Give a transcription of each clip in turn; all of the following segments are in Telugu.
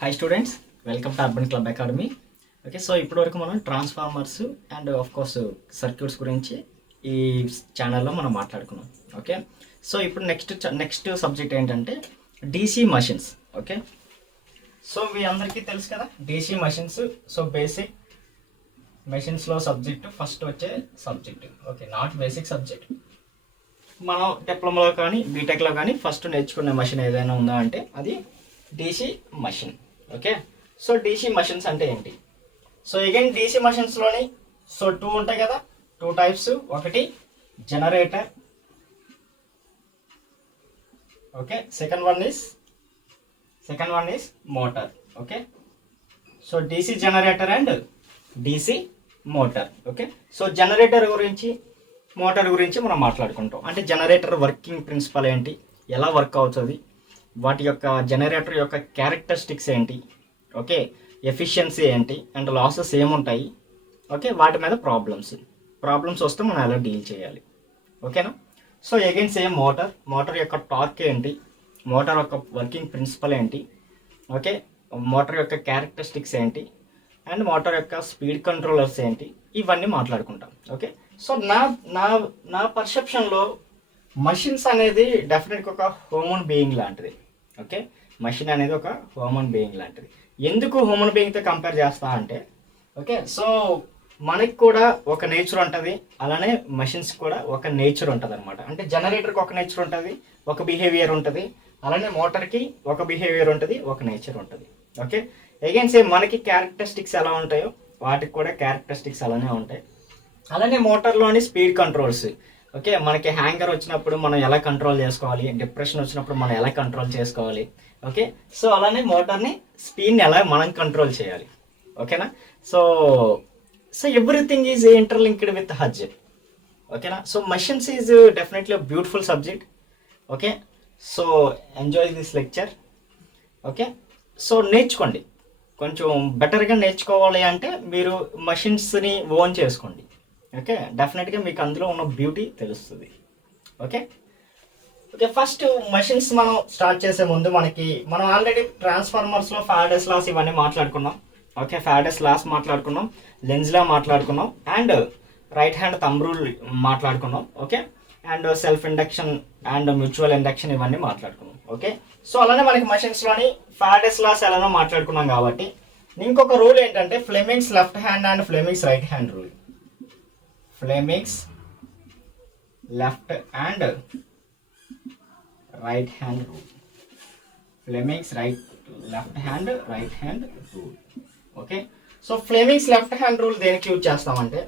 Hi students, welcome to Urban Club Academy. Okay, so ఇప్పటివరకు మనం transformers and of course circuits గురించి ఈ ఛానల్లో మనం మాట్లాడుకున్నాం. ఓకే, సో ఇప్పుడు నెక్స్ట్ సబ్జెక్ట్ ఏంటంటే డీసీ మషిన్స్. ఓకే, సో మీ అందరికీ తెలుసు కదా డీసీ మషిన్స్. సో బేసిక్ మెషిన్స్లో సబ్జెక్ట్ ఫస్ట్ వచ్చే subject. Okay, not basic subject. మనం డిప్లొమాలో కానీ బీటెక్లో కానీ ఫస్ట్ నేర్చుకునే మషిన్ ఏదైనా ఉందా అంటే అది DC machine. Okay, so DC machines అంటే ఏంటి? సో అగైన్ డీసీ మషిన్స్లోని సో టూ ఉంటాయి కదా, టూ టైప్స్. ఒకటి generator, okay, second one is motor. Okay, so DC generator and DC motor. Okay, so generator గురించి మోటార్ గురించి మనం మాట్లాడుకుంటాం. అంటే జనరేటర్ వర్కింగ్ ప్రిన్సిపల్ ఏంటి, ఎలా వర్క్ అవుతుంది, వాటి యొక్క జనరేటర్ యొక్క క్యారెక్టరిస్టిక్స్ ఏంటి, ఓకే, ఎఫిషియన్సీ ఏంటి అండ్ లాసెస్ ఏముంటాయి, ఓకే, వాటి మీద ప్రాబ్లమ్స్ వస్తే మనం ఎలా డీల్ చేయాలి. ఓకేనా? సో అగైన్ సేమ్ మోటార్ యొక్క టార్క్ ఏంటి, మోటార్ యొక్క వర్కింగ్ ప్రిన్సిపల్ ఏంటి, ఓకే, మోటార్ యొక్క క్యారెక్టరిస్టిక్స్ ఏంటి అండ్ మోటార్ యొక్క స్పీడ్ కంట్రోలర్స్ ఏంటి, ఇవన్నీ మాట్లాడుకుంటాం. ఓకే, సో నా పర్సెప్షన్లో మషిన్స్ అనేది డెఫినెట్గా ఒక హ్యూమన్ బీయింగ్ లాంటిది. ఓకే, మషిన్ అనేది ఒక హ్యూమన్ బీయింగ్ లాంటిది. ఎందుకు హ్యూమన్ బీయింగ్తో కంపేర్ చేస్తా అంటే, ఓకే, సో మనకి కూడా ఒక నేచర్ ఉంటుంది, అలానే మషిన్స్ కూడా ఒక నేచర్ ఉంటుంది అనమాట. అంటే జనరేటర్కి ఒక నేచర్ ఉంటుంది, ఒక బిహేవియర్ ఉంటుంది, అలానే మోటార్కి ఒక బిహేవియర్ ఉంటుంది, ఒక నేచర్ ఉంటుంది. ఓకే, అగైన్ సేమ్ మనకి క్యారెక్టరిస్టిక్స్ ఎలా ఉంటాయో వాటికి కూడా క్యారెక్టరిస్టిక్స్ అలానే ఉంటాయి. అలానే మోటార్లోని స్పీడ్ కంట్రోల్స్. ఓకే, మనకి హ్యాంగర్ వచ్చినప్పుడు మనం ఎలా కంట్రోల్ చేసుకోవాలి, డిప్రెషన్ వచ్చినప్పుడు మనం ఎలా కంట్రోల్ చేసుకోవాలి. ఓకే, సో అలానే మోటార్ని స్పీడ్ని ఎలా మనం కంట్రోల్ చేయాలి. ఓకేనా? So everything is interlinked with has. ఓకేనా? So machines is definitely beautiful subject. Okay, so enjoy this lecture. Okay, so నేర్చుకోండి, కొంచెం బెటర్గా నేర్చుకోవాలి అంటే మీరు మషిన్స్ని ఓన్ చేసుకోండి. ఓకే, డెఫినెట్గా మీకు అందులో ఉన్న బ్యూటీ తెలుస్తుంది. ఓకే, ఫస్ట్ మషిన్స్ మనం స్టార్ట్ చేసే ముందు మనం ఆల్రెడీ ట్రాన్స్ఫార్మర్స్లో ఫారడేస్ లాస్ ఇవన్నీ మాట్లాడుకున్నాం. ఓకే, ఫారడేస్ లాస్ మాట్లాడుకున్నాం, లెంజ్ లా మాట్లాడుకున్నాం and right hand thumb rule మాట్లాడుకున్నాం. Okay, and self induction and mutual induction ఇవన్నీ మాట్లాడుకున్నాం. ఓకే, సో అలానే మనకి మషిన్స్లోని ఫారడేస్ లాస్ ఎలానో మాట్లాడుకున్నాం కాబట్టి ఇంకొక రూల్ ఏంటంటే Fleming's left hand and Fleming's right hand rule. Fleming's left and right hand rule. Fleming's left hand right hand rule. Okay, so Fleming's left hand rule దేనికి యూజ్ చేస్తామంటే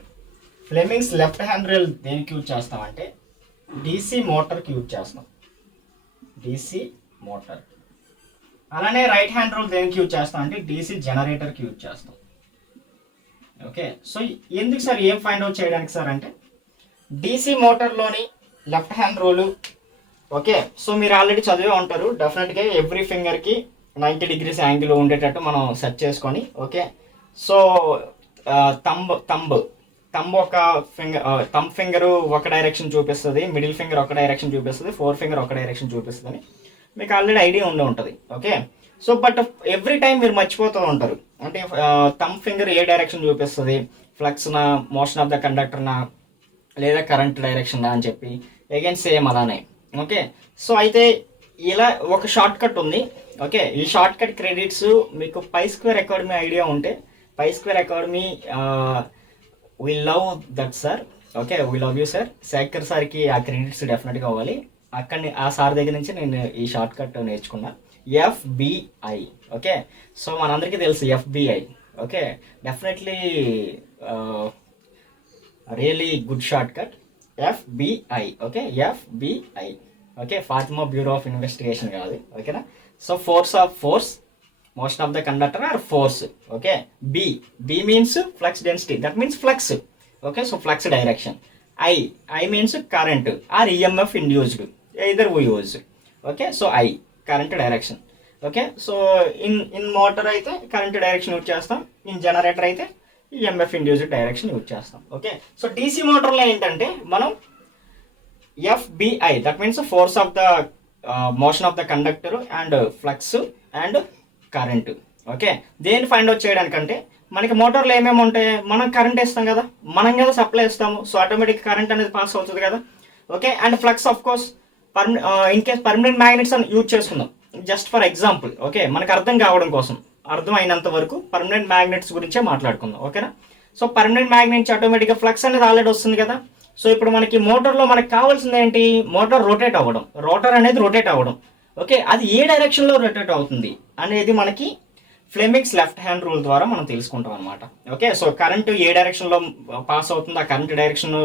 డీసీ మోటార్కి యూజ్ చేస్తాం. DC motor. అలానే రైట్ హ్యాండ్ రూల్ దేనికి యూజ్ చేస్తాం అంటే డీసీ జనరేటర్కి యూజ్ చేస్తాం. ఓకే, సో ఎందుకు సార్, ఏం ఫైండ్ అవుట్ చేయడానికి సార్ అంటే డీసీ మోటార్లోని left hand rule. Okay, so మీరు ఆల్రెడీ చదివే ఉంటారు డెఫినెట్గా. ఎవ్రీ ఫింగర్కి 90 degrees యాంగిల్ ఉండేటట్టు మనం సెట్ చేసుకొని. ఓకే, సో తంబ్ ఒక ఫింగర్ ఒక డైరెక్షన్ చూపిస్తుంది, మిడిల్ ఫింగర్ ఒక డైరెక్షన్ చూపిస్తుంది, ఫోర్ ఫింగర్ ఒక డైరెక్షన్ చూపిస్తుంది అని మీకు ఆల్రెడీ ఐడియా ఉంటుంది. Okay, so but every time మీరు మర్చిపోతూ ఉంటారు. అంటే థంబ్ ఫింగర్ ఏ డైరెక్షన్ చూపిస్తుంది, ఫ్లక్స్నా, మోషన్ ఆఫ్ ద కండక్టర్నా, లేదా కరెంట్ డైరెక్షన్ అని చెప్పి. అగైన్ సేమ్ అలానే. ఓకే, సో అయితే ఇలా ఒక షార్ట్ కట్ ఉంది. ఓకే, ఈ షార్ట్ కట్ క్రెడిట్స్ మీకు పై స్క్వేర్ అకాడమీ ఐడియా ఉంటే, pi square academy we love that sir. Okay, we love you sir. Shekhar సార్కి ఆ క్రెడిట్స్ డెఫినెట్గా అవ్వాలి. ఆ సార్ దగ్గర నుంచి నేను ఈ షార్ట్ కట్ నేర్చుకున్నా, FBI. ఓకే, సో మనందరికీ తెలుసు FBI. Okay, definitely really good short cut, FBI. Okay, FBI. Okay, Fatima bureau of investigation కాదు. ఓకేనా? So force motion of the conductor or force. Okay, B means flux density, that means flux. Okay, so flux direction. I means current or EMF induced, either we use. Okay, so current direction. Okay, so in motor అయితే కరెంట్ డైరెక్షన్ యూజ్ చేస్తాం, ఇన్ జనరేటర్ అయితే EMF ఇండ్యూస్డ్ డైరెక్షన్ యూజ్ చేస్తాం. ఓకే, సో డీసీ మోటార్లో ఏంటంటే మనం FBI, that means the force of the motion of the conductor and flux and current. Okay, దేన్ని ఫైండ్ అవుట్ చేయడానికంటే మనకి మోటార్లో ఏమేమి ఉంటాయి, మనం కరెంట్ ఇస్తాం కదా, మనం కదా సప్లై ఇస్తాము, సో ఆటోమేటిక్ కరెంట్ అనేది పాస్ అవుతుంది కదా. Okay, and flux of course in case permanent magnets అని యూజ్ చేసుకుందాం జస్ట్ ఫర్ ఎగ్జాంపుల్. ఓకే, మనకు అర్థం కావడం కోసం, అర్థం అయినంత వరకు పర్మనెంట్ మ్యాగ్నెట్స్ గురించే మాట్లాడుకుందాం. ఓకేనా. సో పర్మనెంట్ మ్యాగ్నెట్స్ ఆటోమేటిక్గా ఫ్లక్స్ అనేది ఆల్రెడీ వస్తుంది కదా. సో ఇప్పుడు మనకి మోటార్లో మనకు కావాల్సింది ఏంటి, మోటార్ రొటేట్ అవ్వడం, రోటర్ అనేది రొటేట్ అవ్వడం. ఓకే, అది ఏ డైరెక్షన్లో రొటేట్ అవుతుంది అనేది మనకి ఫ్లెమింగ్స్ లెఫ్ట్ హ్యాండ్ రూల్ ద్వారా మనం తెలుసుకుంటాం అనమాట. ఓకే, సో కరెంట్ ఏ డైరెక్షన్లో పాస్ అవుతుందో ఆ కరెంట్ డైరెక్షన్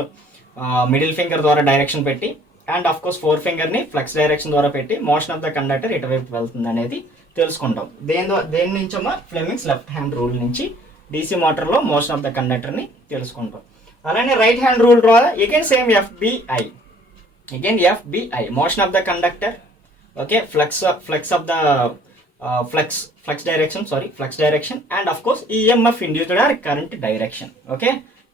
మిడిల్ ఫింగర్ ద్వారా డైరెక్షన్ పెట్టి, అండ్ ఆఫ్ కోర్స్ ఫోర్ ఫింగర్ని ఫ్లక్స్ డైరెక్షన్ ద్వారా పెట్టి మోషన్ ఆఫ్ ద కండక్టర్ ఎటువైపు వెళ్తుంది అనేది తెలుసుకుంటాం. దేని నుంచమ్మా, ఫ్లెమింగ్స్ లెఫ్ట్ హ్యాండ్ రూల్ నుంచి డీసీ మోటార్లో మోషన్ ఆఫ్ ద కండక్టర్ని తెలుసుకుంటాం. అలానే రైట్ హ్యాండ్ రూల్ ద్వారా again same FBI, motion of the conductor. Okay, flux of the flux direction and of course EMF induced or current direction. Okay,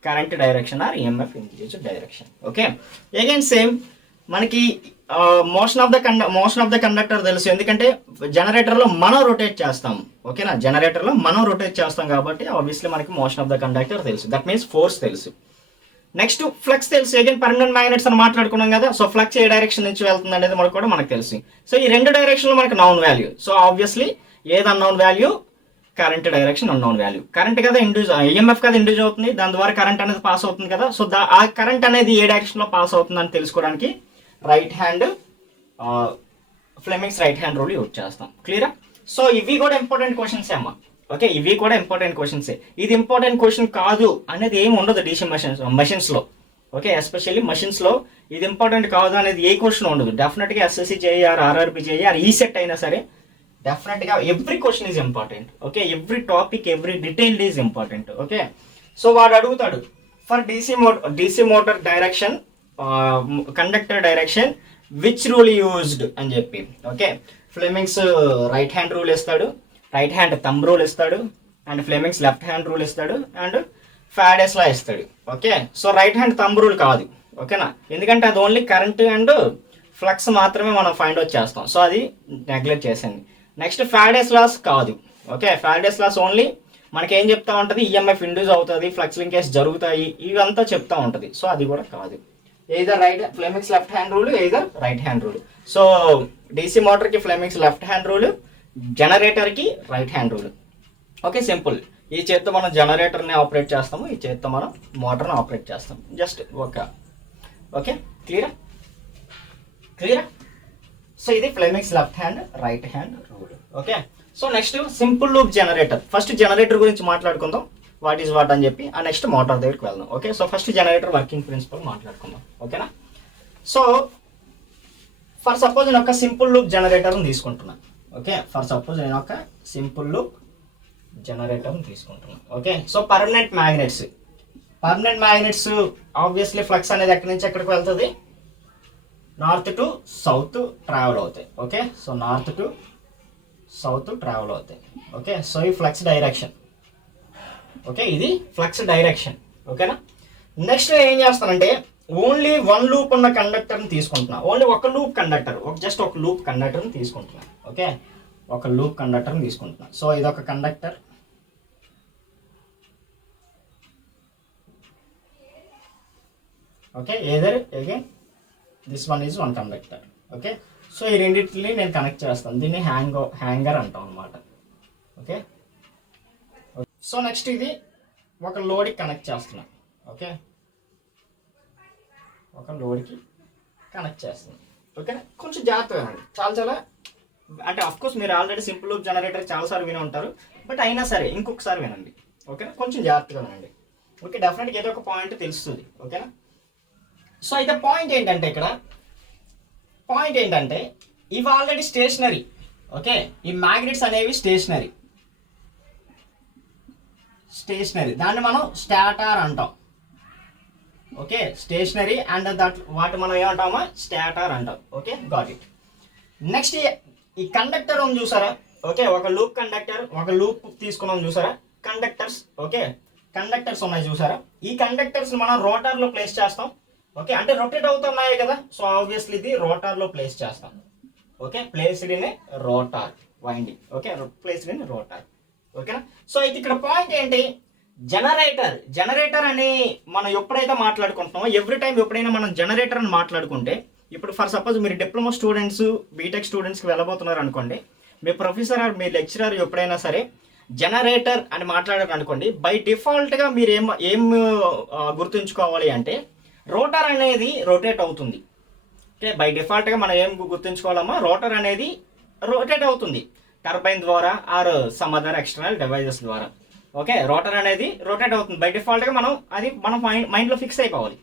current direction or EMF induced direction. Okay, again same మనకి మోషన్ ఆఫ్ ద కండక్టర్ తెలుసు, ఎందుకంటే జనరేటర్లో మనం రొటేట్ చేస్తాం. ఓకేనా, జనరేటర్లో మనం రొటేట్ చేస్తాం కాబట్టి ఆబ్వియస్లీ మనకి మోషన్ ఆఫ్ ద కండక్టర్ తెలుసు, దట్ మీన్స్ ఫోర్స్ తెలుసు. నెక్స్ట్ ఫ్లక్స్ తెలుసు, అగైన్ పర్మనెంట్ మ్యాగ్నెట్స్ అని మాట్లాడుకున్నాం కదా. సో ఫ్లక్స్ ఏ డైరెక్షన్ నుంచి వెళ్తుంది అనేది మనకు తెలుసు. సో ఈ రెండు డైరెక్షన్లో మనకి నౌన్ వాల్యూ. సో ఆబ్వియస్లీ ఏది unknown value, current direction unknown value. Current కదా ఈఎంఎఫ్ కదా ఇండ్యూస్ అవుతుంది, దాని ద్వారా కరెంట్ అనేది పాస్ అవుతుంది కదా. సో ఆ కరెంట్ అనేది ఏ డైరెక్షన్లో పాస్ అవుతుంది అని తెలుసుకోవడానికి right hand Fleming's right hand rule use చేస్తాం. క్లియరా. సో ఇవి కూడా ఇంపార్టెంట్ క్వశ్చన్స్ అమ్మా. ఓకే, ఇవి కూడా ఇంపార్టెంట్ క్వశ్చన్సే. ఇది ఇంపార్టెంట్ క్వశ్చన్ కాదు అనేది ఏమి ఉండదు డీసీ మెషిన్స్లో. ఓకే, ఎస్పెషల్లీ మెషిన్స్లో ఇది ఇంపార్టెంట్ కాదు అనేది ఏ క్వశ్చన్ ఉండదు. డెఫినెట్గా ఎస్ఎస్సి చేయి ఆర్ ఆర్ఆర్బి చేయి ఆర్ ఈ సెట్ అయినా సరే డెఫినెట్గా every question is important. Okay, every topic every detail is important. Okay, so వాడు అడుగుతాడు for DC motor direction conductor direction which rule used అని చెప్పి. Okay, Fleming's right hand rule ఇస్తాడు, రైట్ హ్యాండ్ థంబ్ రూల్ ఇస్తాడు, and Fleming's left hand rule ఇస్తాడు, అండ్ ఫారడేస్ లా ఇస్తాడు. Okay, so right hand thumb rule కాదు. ఓకేనా, ఎందుకంటే అది ఓన్లీ కరెంట్ అండ్ ఫ్లక్స్ మాత్రమే మనం ఫైండ్ అవుట్ చేస్తాం, సో అది నెగ్లెక్ట్ చేసింది. నెక్స్ట్ ఫారడేస్ లాస్ కాదు. ఓకే, ఫారడేస్ లాస్ ఓన్లీ మనకి ఏం చెప్తా ఉంటుంది, ఈఎంఎఫ్ ఇండ్యూస్ అవుతుంది, ఫ్లక్స్ లింకేజ్ జరుగుతాయి, ఇవంతా చెప్తా ఉంటుంది. సో అది కూడా కాదు. either Fleming's left hand rule, either right hand rule. So DC మోటార్కి ఫ్లెమింగ్స్ లెఫ్ట్ హ్యాండ్ రూల్, జనరేటర్కి right hand rule. Okay, simple. ఈ చేత్తో మనం జనరేటర్ని ఆపరేట్ చేస్తాము, ఈ చేత్తో మనం మోటార్ని ఆపరేట్ చేస్తాం. జస్ట్ ఓకే, క్లియరా. సో ఇది Fleming's left hand right hand rule. Okay, so next simple loop generator. First generator గురించి మాట్లాడుకుందాం, వాట్ ఈజ్ వాట్ అని చెప్పి. ఆ నెక్స్ట్ మోటార్ దగ్గరికి వెళ్దాం. Okay, so first generator working principle మాట్లాడుకుందాం. ఓకేనా. సో ఫర్ సపోజ్ నేను ఒక సింపుల్ లూప్ జనరేటర్ని తీసుకుంటున్నాను. ఓకే, ఫర్ సపోజ్ నేను ఒక సింపుల్ లూప్ జనరేటర్ని తీసుకుంటున్నాను. Okay, so permanent magnets obviously flux అనేది ఎక్కడి నుంచి ఎక్కడికి వెళ్తుంది, నార్త్ టు సౌత్ ట్రావెల్ అవుతాయి. Okay, so north to south travel అవుతాయి. ఓకే, సో ఈ ఫ్లక్స్ డైరెక్షన్. ఓకే, ఇది ఫ్లక్స్ డైరెక్షన్. ఓకేనా. నెక్స్ట్ ఏం చేస్తానంటే ఓన్లీ వన్ లూప్ ఉన్న కండక్టర్ని తీసుకుంటున్నా, ఓన్లీ ఒక లూప్ కండక్టర్, జస్ట్ ఒక లూప్ కండక్టర్ని తీసుకుంటున్నా. ఓకే, ఒక లూప్ కండక్టర్ని తీసుకుంటున్నా. సో ఇదొక conductor. Okay, either again this one is one conductor. Okay, so ఈ రెండింటిని నేను కనెక్ట్ చేస్తాను, దీన్ని హ్యాంగర్ అంటాం అనమాట. ఓకే, సో నెక్స్ట్ ఇది ఒక లోడ్కి కనెక్ట్ చేస్తున్నాను. ఓకే, ఒక లోడ్కి కనెక్ట్ చేస్తున్నాను. ఓకేనా, కొంచెం జాగ్రత్తగా అండి, చాలా అంటే అఫ్కోర్స్ మీరు ఆల్రెడీ సింపుల్ లూప్ జనరేటర్ చాలాసార్లు విని ఉంటారు, బట్ అయినా సరే ఇంకొకసారి వినండి. ఓకేనా, కొంచెం జాగ్రత్తగా వినండి. ఓకే, డెఫినెట్గా ఏదో ఒక పాయింట్ తెలుస్తుంది. ఓకేనా. సో అయితే పాయింట్ ఏంటంటే ఇవి ఆల్రెడీ స్టేషనరీ. ఓకే, ఈ మ్యాగ్నెట్స్ అనేవి స్టేషనరీ, దాన్ని మనం స్టాటర్ అంటాం. ఓకే, స్టేషనరీ అండ్ వాటి మనం ఏమంటామా, స్టాటర్ అంటాం. Okay, got it. నెక్స్ట్ ఈ కండక్టర్ ఉంది చూసారా. ఓకే, ఒక లూప్ కండక్టర్, ఒక లూప్ తీసుకున్నాం చూసారా, కండక్టర్స్. ఓకే, కండక్టర్స్ ఉన్నాయి చూసారా. ఈ కండక్టర్స్ మనం రోటర్లో ప్లేస్ చేస్తాం. ఓకే, అంటే రొటేట్ అవుతున్నాయి కదా, సో ఆబ్వియస్లీ ఇది రోటర్లో ప్లేస్ చేస్తాం. Okay, placed in a rotor winding. Okay, placed in rotor. ఓకేనా. సో అయితే ఇక్కడ పాయింట్ ఏంటి, జనరేటర్ అని మనం ఎప్పుడైతే మాట్లాడుకుంటున్నామో ఎవ్రీ టైం ఎప్పుడైనా మనం జనరేటర్ అని మాట్లాడుకుంటే, ఇప్పుడు ఫర్ సపోజ్ మీరు డిప్లొమా స్టూడెంట్స్ బీటెక్ స్టూడెంట్స్కి వెళ్ళబోతున్నారు అనుకోండి, మీ ప్రొఫెసర్ ఆర్ మీ లెక్చరర్ ఎప్పుడైనా సరే జనరేటర్ అని మాట్లాడారు అనుకోండి, బై డిఫాల్ట్గా మీరు ఏం గుర్తుంచుకోవాలి అంటే రోటర్ అనేది రొటేట్ అవుతుంది. ఓకే, బై డిఫాల్ట్గా మనం ఏం గుర్తుంచుకోవాలమ్మా, రోటర్ అనేది రొటేట్ అవుతుంది టర్బైన్ ద్వారా or some other external devices ద్వారా. ఓకే, రోటర్ అనేది రొటేట్ అవుతుంది బై డిఫాల్ట్గా, మనం మైండ్లో ఫిక్స్ అయిపోవాలి.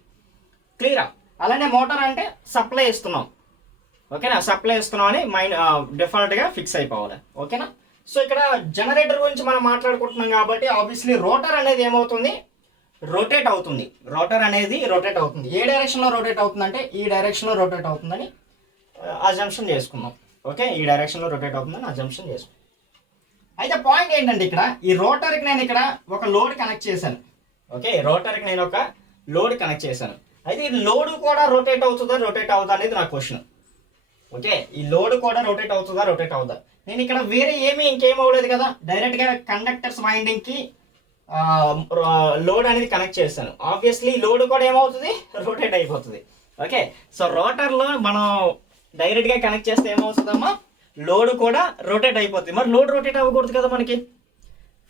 క్లియరా. అలానే మోటార్ అంటే సప్లై ఇస్తున్నాం. ఓకేనా, సప్లై ఇస్తున్నాం అని డిఫాల్ట్గా ఫిక్స్ అయిపోవాలి. ఓకేనా. సో ఇక్కడ జనరేటర్ గురించి మనం మాట్లాడుకుంటున్నాం కాబట్టి ఆబ్వియస్లీ రోటర్ అనేది ఏమవుతుంది, రొటేట్ అవుతుంది. రోటర్ అనేది రొటేట్ అవుతుంది. ఏ డైరెక్షన్లో రొటేట్ అవుతుందంటే ఈ డైరెక్షన్లో రొటేట్ అవుతుందని అజంప్షన్ చేసుకుందాం. ఓకే, ఈ డైరెక్షన్లో రొటేట్ అవుతుందని అజంప్షన్ చేసుకుందాం. అయితే పాయింట్ ఏంటంటే ఇక్కడ ఈ రోటర్కి నేను ఇక్కడ ఒక లోడ్ కనెక్ట్ చేశాను. ఓకే, రోటర్కి నేను ఒక లోడ్ కనెక్ట్ చేశాను. అయితే ఈ లోడ్ కూడా రొటేట్ అవుతుందా అనేది నా క్వశ్చన్. ఓకే, ఈ లోడ్ కూడా రొటేట్ అవుతుందా. నేను ఇక్కడ వేరే ఇంకేం అవ్వలేదు కదా, డైరెక్ట్గా కండక్టర్స్ వైండింగ్కి లోడ్ అనేది కనెక్ట్ చేస్తాను. ఆబ్వియస్లీ లోడ్ కూడా ఏమవుతుంది, రొటేట్ అయిపోతుంది. ఓకే, సో రోటర్లో మనం డైరెక్ట్గా కనెక్ట్ చేస్తే ఏమవుతుందమ్మా, లోడ్ కూడా రొటేట్ అయిపోతుంది. మరి లోడ్ రొటేట్ అవ్వకూడదు కదా మనకి.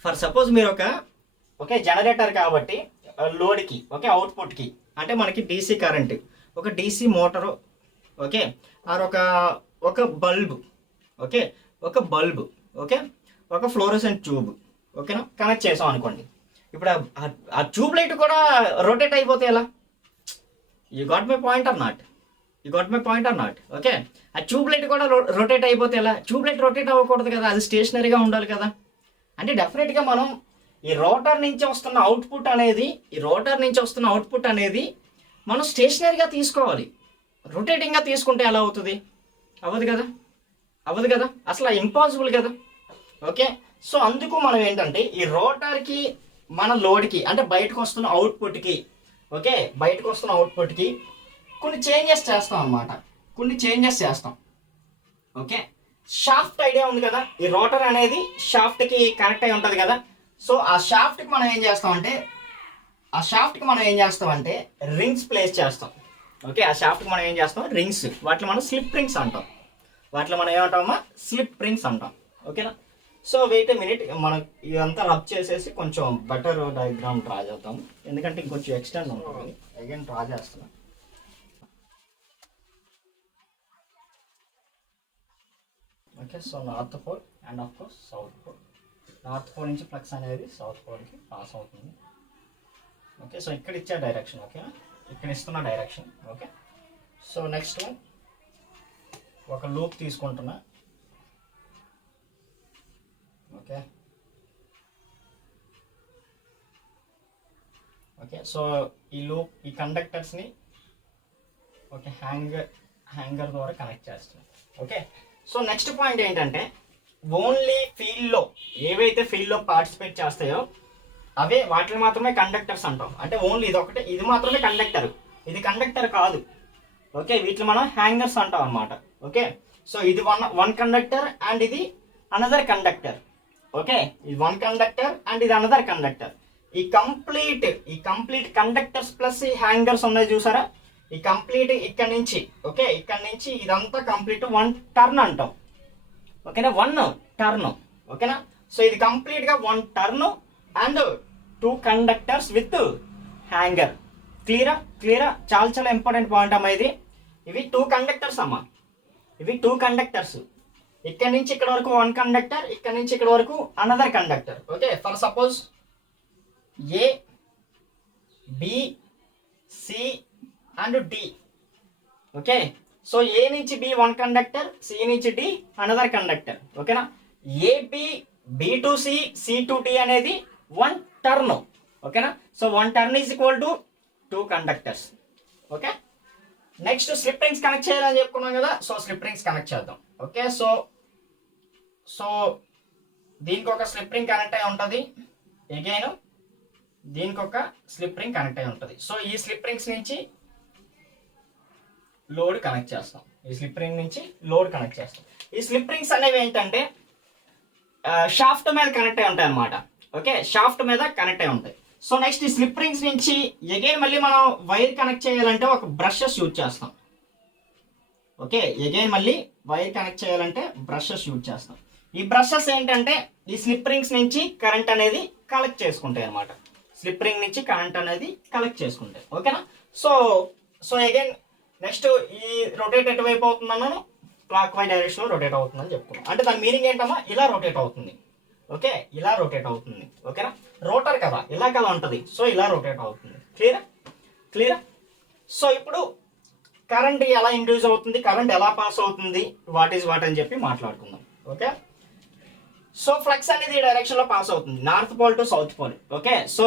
ఫర్ సపోజ్ మీరు ఓకే జనరేటర్ కాబట్టి లోడ్కి, ఓకే అవుట్పుట్కి అంటే మనకి డీసీ కరెంట్, ఒక డీసీ మోటరు, ఓకే ఆర్ ఒక బల్బ్, ఓకే ఓకే ఒక ఫ్లోరోసెంట్ ట్యూబ్, ఓకేనా కనెక్ట్ చేసాం అనుకోండి. ఇప్పుడు ఆ ట్యూబ్ లైట్ కూడా రొటేట్ అయిపోతే ఎలా? You got my point or not? Okay, ఆ ట్యూబ్ లైట్ కూడా రొటేట్ అయిపోతే ఎలా? ట్యూబ్ లైట్ రొటేట్ అవ్వకూడదు కదా, అది స్టేషనరీగా ఉండాలి కదా. అంటే డెఫినెట్గా మనం ఈ రోటర్ నుంచి వస్తున్న అవుట్పుట్ అనేది మనం స్టేషనరీగా తీసుకోవాలి. రొటేటింగ్గా తీసుకుంటే ఎలా అవుతుంది? అవ్వదు కదా, అసలు ఇంపాసిబుల్ కదా. ఓకే, సో అందుకు మనం ఏంటంటే ఈ రోటర్కి మన లోడ్కి అంటే బయటకు వస్తున్న అవుట్పుట్కి కొన్ని చేంజెస్ చేస్తాం. ఓకే, షాఫ్ట్ ఐడియా ఉంది కదా, ఈ రోటర్ అనేది షాఫ్ట్కి కనెక్ట్ అయి ఉంటుంది కదా. సో ఆ షాఫ్ట్కి మనం ఏం చేస్తామంటే రింగ్స్ ప్లేస్ చేస్తాం. ఓకే, ఆ షాఫ్ట్కి మనం ఏం చేస్తాం, రింగ్స్, వాటిలో మనం స్లిప్ రింగ్స్ అంటాం. స్లిప్ రింగ్స్ అంటాం. ఓకేనా. సో వెయిట్ మినిట్, మనం ఇదంతా రబ్ చేసేసి కొంచెం బెటర్ డయాగ్రామ్ డ్రా చేద్దాం, ఎందుకంటే ఇంకొంచెం ఎక్స్టెండ్ ఉంటుంది. అగైన్ డ్రా చేస్తున్నా. Okay, so north pole and of course south pole. North pole నుంచి ఫ్లక్స్ అనేది సౌత్ పోల్కి పాస్ అవుతుంది. ఓకే, సో ఇక్కడ ఇచ్చే డైరెక్షన్, ఓకేనా, ఇక్కడ ఇస్తున్న డైరెక్షన్. ఓకే, సో నెక్స్ట్ ఒక లూప్ తీసుకుంటున్నా. ఓకే, సో ఈ కండక్టర్స్ని ఓకే హ్యాంగర్ ద్వారా కనెక్ట్ చేస్తున్నాం. ఓకే, సో నెక్స్ట్ పాయింట్ ఏంటంటే ఓన్లీ ఏవైతే ఫీల్డ్లో పార్టిసిపేట్ చేస్తాయో అవే వాటిని మాత్రమే కండక్టర్స్ అంటాం. అంటే ఓన్లీ ఇది మాత్రమే కండక్టర్, ఇది కండక్టర్ కాదు. ఓకే, వీటిని మనం హ్యాంగర్స్ అంటాం అన్నమాట. ఓకే, సో ఇది వన్ కండక్టర్ అండ్ ఇది అనదర్ కండక్టర్. ఓకే, ఇది వన్ కండక్టర్ అండ్ ఇది అనదర్ కండక్టర్. ఈ కంప్లీట్ కండక్టర్స్ ప్లస్ ఈ హ్యాంగర్స్ ఉన్నాయి చూసారా, ఈ కంప్లీట్ ఇక్కడ నుంచి ఇదంతా కంప్లీట్ వన్ టర్న్ అంటాం. ఓకేనా, వన్ టర్న్. ఓకేనా, సో ఇది కంప్లీట్గా one turn and 2 conductors with hanger. క్లియరా, చాలా ఇంపార్టెంట్ పాయింట్ అమ్మా ఇది. ఇవి 2 కండక్టర్స్ అమ్మా, ఇక్కడ నుంచి ఇక్కడ వరకు 1 కండక్టర్, ఇక్కడ నుంచి ఇక్కడ వరకు another conductor. Okay, for suppose A, B, C and D. Okay, so A నుంచి బి 1 కండక్టర్, సి నుంచి డి అనదర్ కండక్టర్. ఓకేనా, AB, B to C, C to D అనేది 1 టర్న్. ఓకేనా, so 1 turn is equal to 2 conductors. Okay, next slip rings connect చేయాలని చెప్పుకున్నాం కదా, సో స్లిప్ రింగ్స్ కనెక్ట్ చేద్దాం. ఓకే, సో దీనికి ఒక స్లిప్ రింగ్ కనెక్ట్ అయి ఉంటుంది, అగైన్ దీనికి ఒక స్లిప్ రింగ్ కనెక్ట్ అయి ఉంటుంది. సో ఈ స్లిప్ రింగ్స్ నుంచి లోడ్ కనెక్ట్ చేస్తాం. ఈ స్లిప్ రింగ్స్ అనేవి ఏంటంటే షాఫ్ట్ మీద కనెక్ట్ అయి ఉంటాయి అనమాట. ఓకే, షాఫ్ట్ మీద కనెక్ట్ అయి ఉంటాయి. సో నెక్స్ట్ ఈ స్లిప్ రింగ్స్ నుంచి అగైన్ మళ్ళీ మనం వైర్ కనెక్ట్ చేయాలంటే ఒక బ్రషెస్ యూజ్ చేస్తాం. ఓకే, అగైన్ మళ్ళీ వైర్ కనెక్ట్ చేయాలంటే బ్రషెస్ యూజ్ చేస్తాం. ఈ బ్రషెస్ ఏంటంటే ఈ స్లిప్ రింగ్స్ నుంచి కరెంట్ అనేది కలెక్ట్ చేసుకుంటాయి అనమాట. స్లిప్ రింగ్ నుంచి కరెంట్ అనేది కలెక్ట్ చేసుకుంటాయి. ఓకేనా. సో సో అగైన్ నెక్స్ట్ ఈ రొటేట్ ఎటువైపు అవుతుందన్నాను, క్లాక్ వైజ్ డైరెక్షన్లో రొటేట్ అవుతుందని చెప్పుకున్నాం. అంటే దాని మీనింగ్ ఏంటమ్మా, ఇలా రొటేట్ అవుతుంది. ఓకే, ఇలా రొటేట్ అవుతుంది. ఓకేనా, రోటర్ కదా, ఇలా కదా ఉంటుంది. సో ఇలా రొటేట్ అవుతుంది. క్లియరా. సో ఇప్పుడు కరెంట్ ఎలా ఇండ్యూస్ అవుతుంది, కరెంట్ ఎలా పాస్ అవుతుంది, వాట్ ఈజ్ వాట్ అని చెప్పి మాట్లాడుకుందాం. ఓకే, సో ఫ్లక్స్ అనేది ఈ డైరెక్షన్ లో పాస్ అవుతుంది, north pole to south pole. Okay, so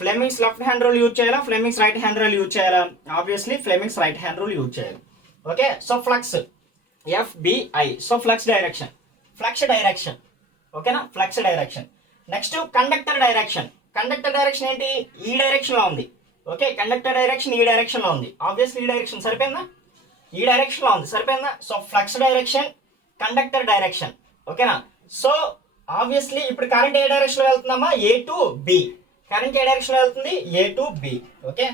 Fleming's left hand rule use చేయాలా, Fleming's right hand rule use చేయాలా? Obviously Fleming's right hand rule use చేయాలి. Okay, so flux FBI, so flux direction. ఓకేనా, flux direction. Next conductor direction ఏంటి, ఈ డైరెక్షన్ లో ఉంది. ఓకే, కండక్టర్ డైరెక్షన్ ఈ డైరెక్షన్ లో ఉంది. ఆబ్వియస్లీ ఈ డైరెక్షన్ సరిపోయిందా, ఈ డైరెక్షన్ లో ఉంది, సరిపోయిందా? So flux direction, conductor direction. ఓకేనా. సో ఆబ్వియస్లీ ఇప్పుడు కరెంట్ ఏ డైరెక్షన్ లో వెళ్తుందమ్మా, A to B. కరెంట్ ఏ డైరెక్షన్ లో వెళ్తుంది, A to B. Okay,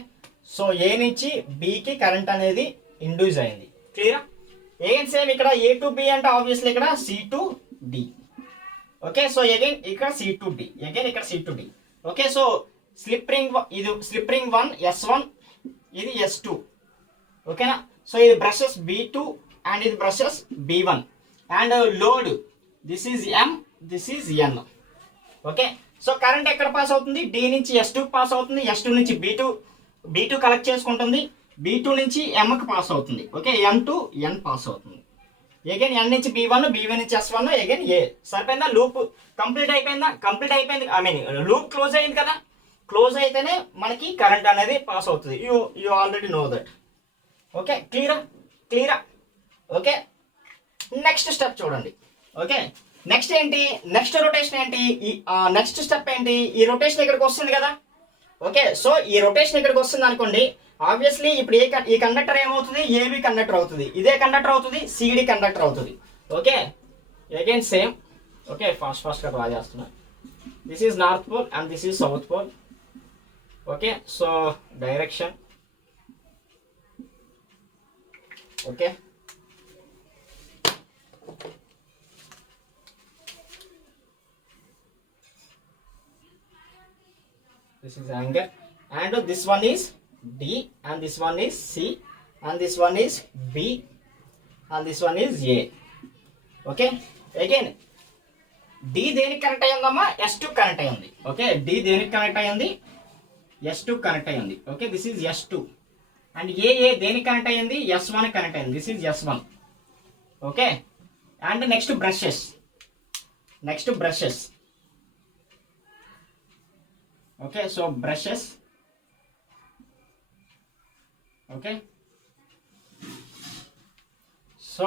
so A నుంచి B కి కరెంట్ అనేది ఇండ్యూస్ అయింది. క్లియరా. ఏం సేమ్ ఇక్కడ A to B అంటే ఆబ్వియస్లీ ఇక్కడ C to D. Okay, so again ఇక్కడ C to D, అగైన్ ఇక్కడ C to D. Okay, so slip ring 1 S1, ఇది S2. ఓకేనా. సో ఇది బ్రషెస్ B2 అండ్ ఇది brushes B1 and load this is M, this is N. Okay, so current ఎక్కడ పాస్ అవుతుంది, D నుంచి S2 పాస్ అవుతుంది, S2 నుంచి B2 కలెక్ట్ చేసుకుంటుంది, B2 నుంచి M కి పాస్ అవుతుంది. Okay, N to N pass అవుతుంది. అగైన్ N నుంచి B1 నుంచి S1 అగైన్ A. సరిపోయిందా, లూప్ కంప్లీట్ అయిపోయింది. ఐ మీన్ లూప్ క్లోజ్ అయింది కదా, క్లోజ్ అయితేనే మనకి కరెంట్ అనేది పాస్ అవుతుంది. You already know that. Okay, క్లియరా. ఓకే, నెక్స్ట్ స్టెప్ చూడండి. ఓకే, నెక్స్ట్ ఏంటి, నెక్స్ట్ రొటేషన్ ఏంటి, నెక్స్ట్ స్టెప్ ఏంటి, ఈ రొటేషన్ ఇక్కడికి వస్తుంది కదా. ఓకే, సో ఈ రొటేషన్ ఇక్కడికి వస్తుంది అనుకోండి. ఆబ్వియస్లీ ఇప్పుడు ఈ కండక్టర్ ఏమవుతుంది, AB కండక్టర్ అవుతుంది, ఇదే కండక్టర్ అవుతుంది, CD కండక్టర్ అవుతుంది. Okay, again same. ఓకే, ఫాస్ట్గా డ్రా చేస్తున్నా. This is north pole and this is south pole. Okay, so direction. Okay, this is angle and this one is D and this one is C and this one is B and this one is A. Okay, again D దేనికి కనెక్ట్ అయ్యిందమ్మా, S2 కనెక్ట్ అయ్యింది. ఓకే, D దేనికి కనెక్ట్ అయ్యింది, S2 కనెక్ట్ అయ్యింది. Okay, this is S2 and A దేనికి కనెక్ట్ అయ్యింది, S1 కనెక్ట్ అయ్యింది, this is S1. Okay, and next brushes. Okay, so brushes. Okay, so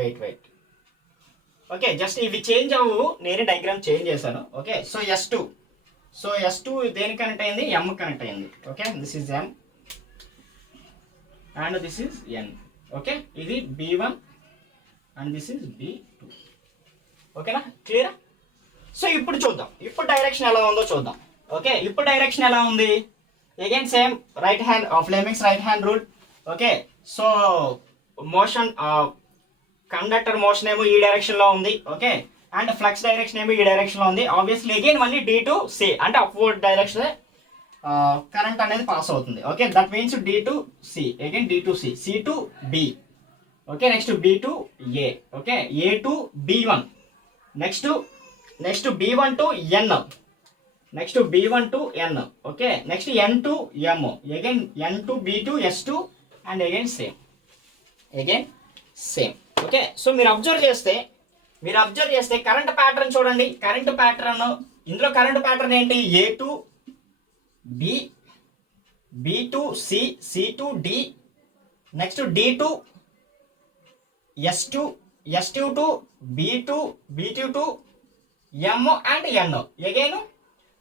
wait. Okay, just ఇవి చేంజ్ అవ్వు, నేనే డయాగ్రామ్ చేంజ్ చేశాను. ఓకే, సో S2 దేనికి కనెక్ట్ అయింది, M కనెక్ట్ అయింది. Okay, this is M and this is N. Okay, ఇది B1 and this is B2. ఓకేనా, క్లియరా. సో ఇప్పుడు చూద్దాం, ఇప్పుడు డైరెక్షన్ ఎలా ఉందో చూద్దాం. ఓకే, ఇప్పుడు డైరెక్షన్ ఎలా ఉంది, again same right hand, Fleming's right hand rule. Okay, so motion, conductor motion ఏమో ఈ డైరెక్షన్ లో ఉంది. ఓకే, అండ్ ఫ్లక్స్ డైరెక్షన్ ఏమో ఈ డైరెక్షన్ లో ఉంది. ఆబ్వియస్లీ అగైన్ మళ్ళీ D to C అంటే అప్వర్డ్ డైరెక్షన్ కరెంట్ అనేది పాస్ అవుతుంది. Okay, that means D to C, again D to C, C to B. Okay, next B to A. Okay, A to B1, next B1 to N, next B1 to N. Okay, next N to M, again N to B to S2 and again same. Okay, so మీరు అబ్జర్వ్ చేస్తే కరెంట్ ప్యాటర్న్ చూడండి. కరెంట్ ప్యాటర్న్ ఇందులో కరెంట్ ప్యాటర్న్ ఏంటి, A to B, B to C, C to D, next D to S2, S2 to B2, B2 to M and N, again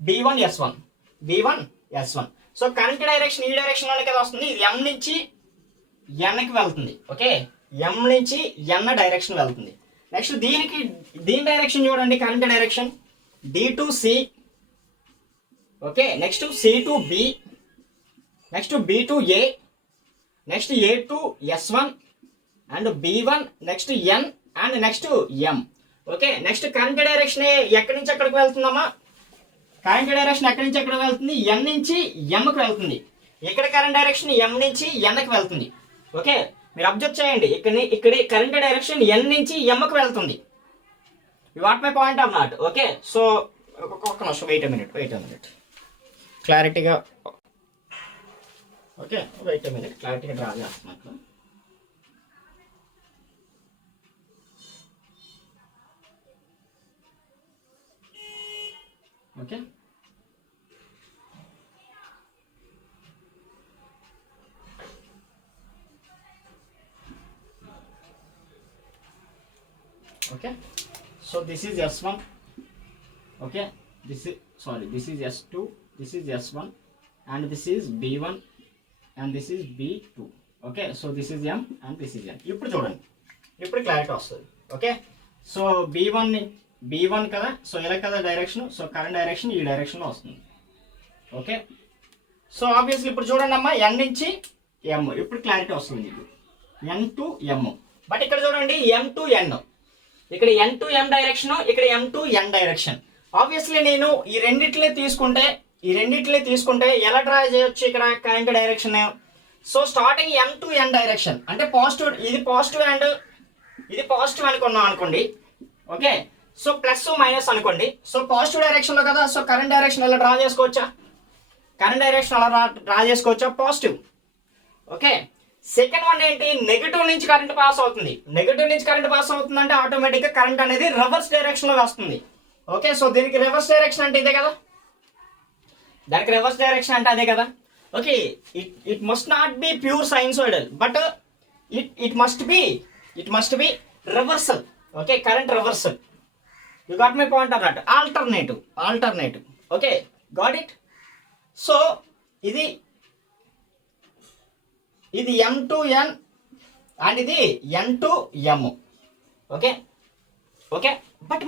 B1 S1. So current direction ఈ డైరెక్షన్ లోనే కదా వస్తుంది, ఇది M నుంచి N కి వెళ్తుంది. ఓకే, M నుంచి N డైరెక్షన్ వెళ్తుంది. నెక్స్ట్ దీని డైరెక్షన్ చూడండి, current direction D to C. Okay, next C to B, next B to A, next A to S1 and B1, next N and next M. Okay, next current direction ఎక్కడి నుంచి ఎక్కడికి వెళ్తుందమ్మా? కరెంట్ డైరెక్షన్ ఎక్కడి నుంచి ఎక్కడికి వెళ్తుంది? N నుంచి Mకి వెళ్తుంది. ఇక్కడ కరెంట్ డైరెక్షన్ M నుంచి Nకి వెళ్తుంది. ఓకే, మీరు అబ్జర్వ్ చేయండి, ఇక్కడ కరెంట్ డైరెక్షన్ N నుంచి Mకి వెళ్తుంది. You got my point or not? Okay, so ఒక్క నిమిషం, వెయిట్ ఎ మినిట్ క్లారిటీగా. ఓకే, వెయిట్ ఎ మినిట్, క్లారిటీగా డ్రా చేస్తున్నాను. Okay, okay, so this is S1. Okay, this is S2, this is S1 and this is B1 and this is B2. Okay, so this is M and this is N. ఇప్పుడు చూడండి, ఇప్పుడు క్లారిటీ వస్తుంది. ఓకే, సో B1 కదా, సో ఇలా కదా డైరెక్షన్, సో కరెంట్ డైరెక్షన్ ఈ డైరెక్షన్లో వస్తుంది. ఓకే, సో ఆబ్వియస్లీ ఇప్పుడు చూడండి అమ్మా, N నుంచి M, ఇప్పుడు క్లారిటీ వస్తుంది మీకు, N to M. బట్ ఇక్కడ చూడండి M to N, ఇక్కడ N to M డైరెక్షన్, ఇక్కడ M to N direction. Obviously నేను ఈ రెండిట్లే తీసుకుంటే ఎలా డ్రా చేయొచ్చు ఇక్కడ current direction? So starting M to N direction అంటే పాజిటివ్, ఇది పాజిటివ్ అండ్ ఇది పాజిటివ్ అనుకున్నాం అనుకోండి. ఓకే, సో ప్లస్ మైనస్ అనుకోండి. సో పాజిటివ్ డైరెక్షన్లో కదా, సో కరెంట్ డైరెక్షన్ ఎలా డ్రా చేసుకోవచ్చా? పాజిటివ్. ఓకే, సెకండ్ వన్ ఏంటి? నెగిటివ్ నుంచి కరెంట్ పాస్ అవుతుంది. అంటే ఆటోమేటిక్గా కరెంట్ అనేది రివర్స్ డైరెక్షన్లో వస్తుంది. ఓకే, సో దీనికి రివర్స్ డైరెక్షన్ అంటే ఇదే కదా, దానికి రివర్స్ డైరెక్షన్ అంటే అదే కదా. Okay, it must not be pure sinusoidal, but it must be reversal. Okay, current reversal. You got my point or not? Alternative. Okay, got it. So ఇది M to N అండ్ ఇది N to M. Okay, but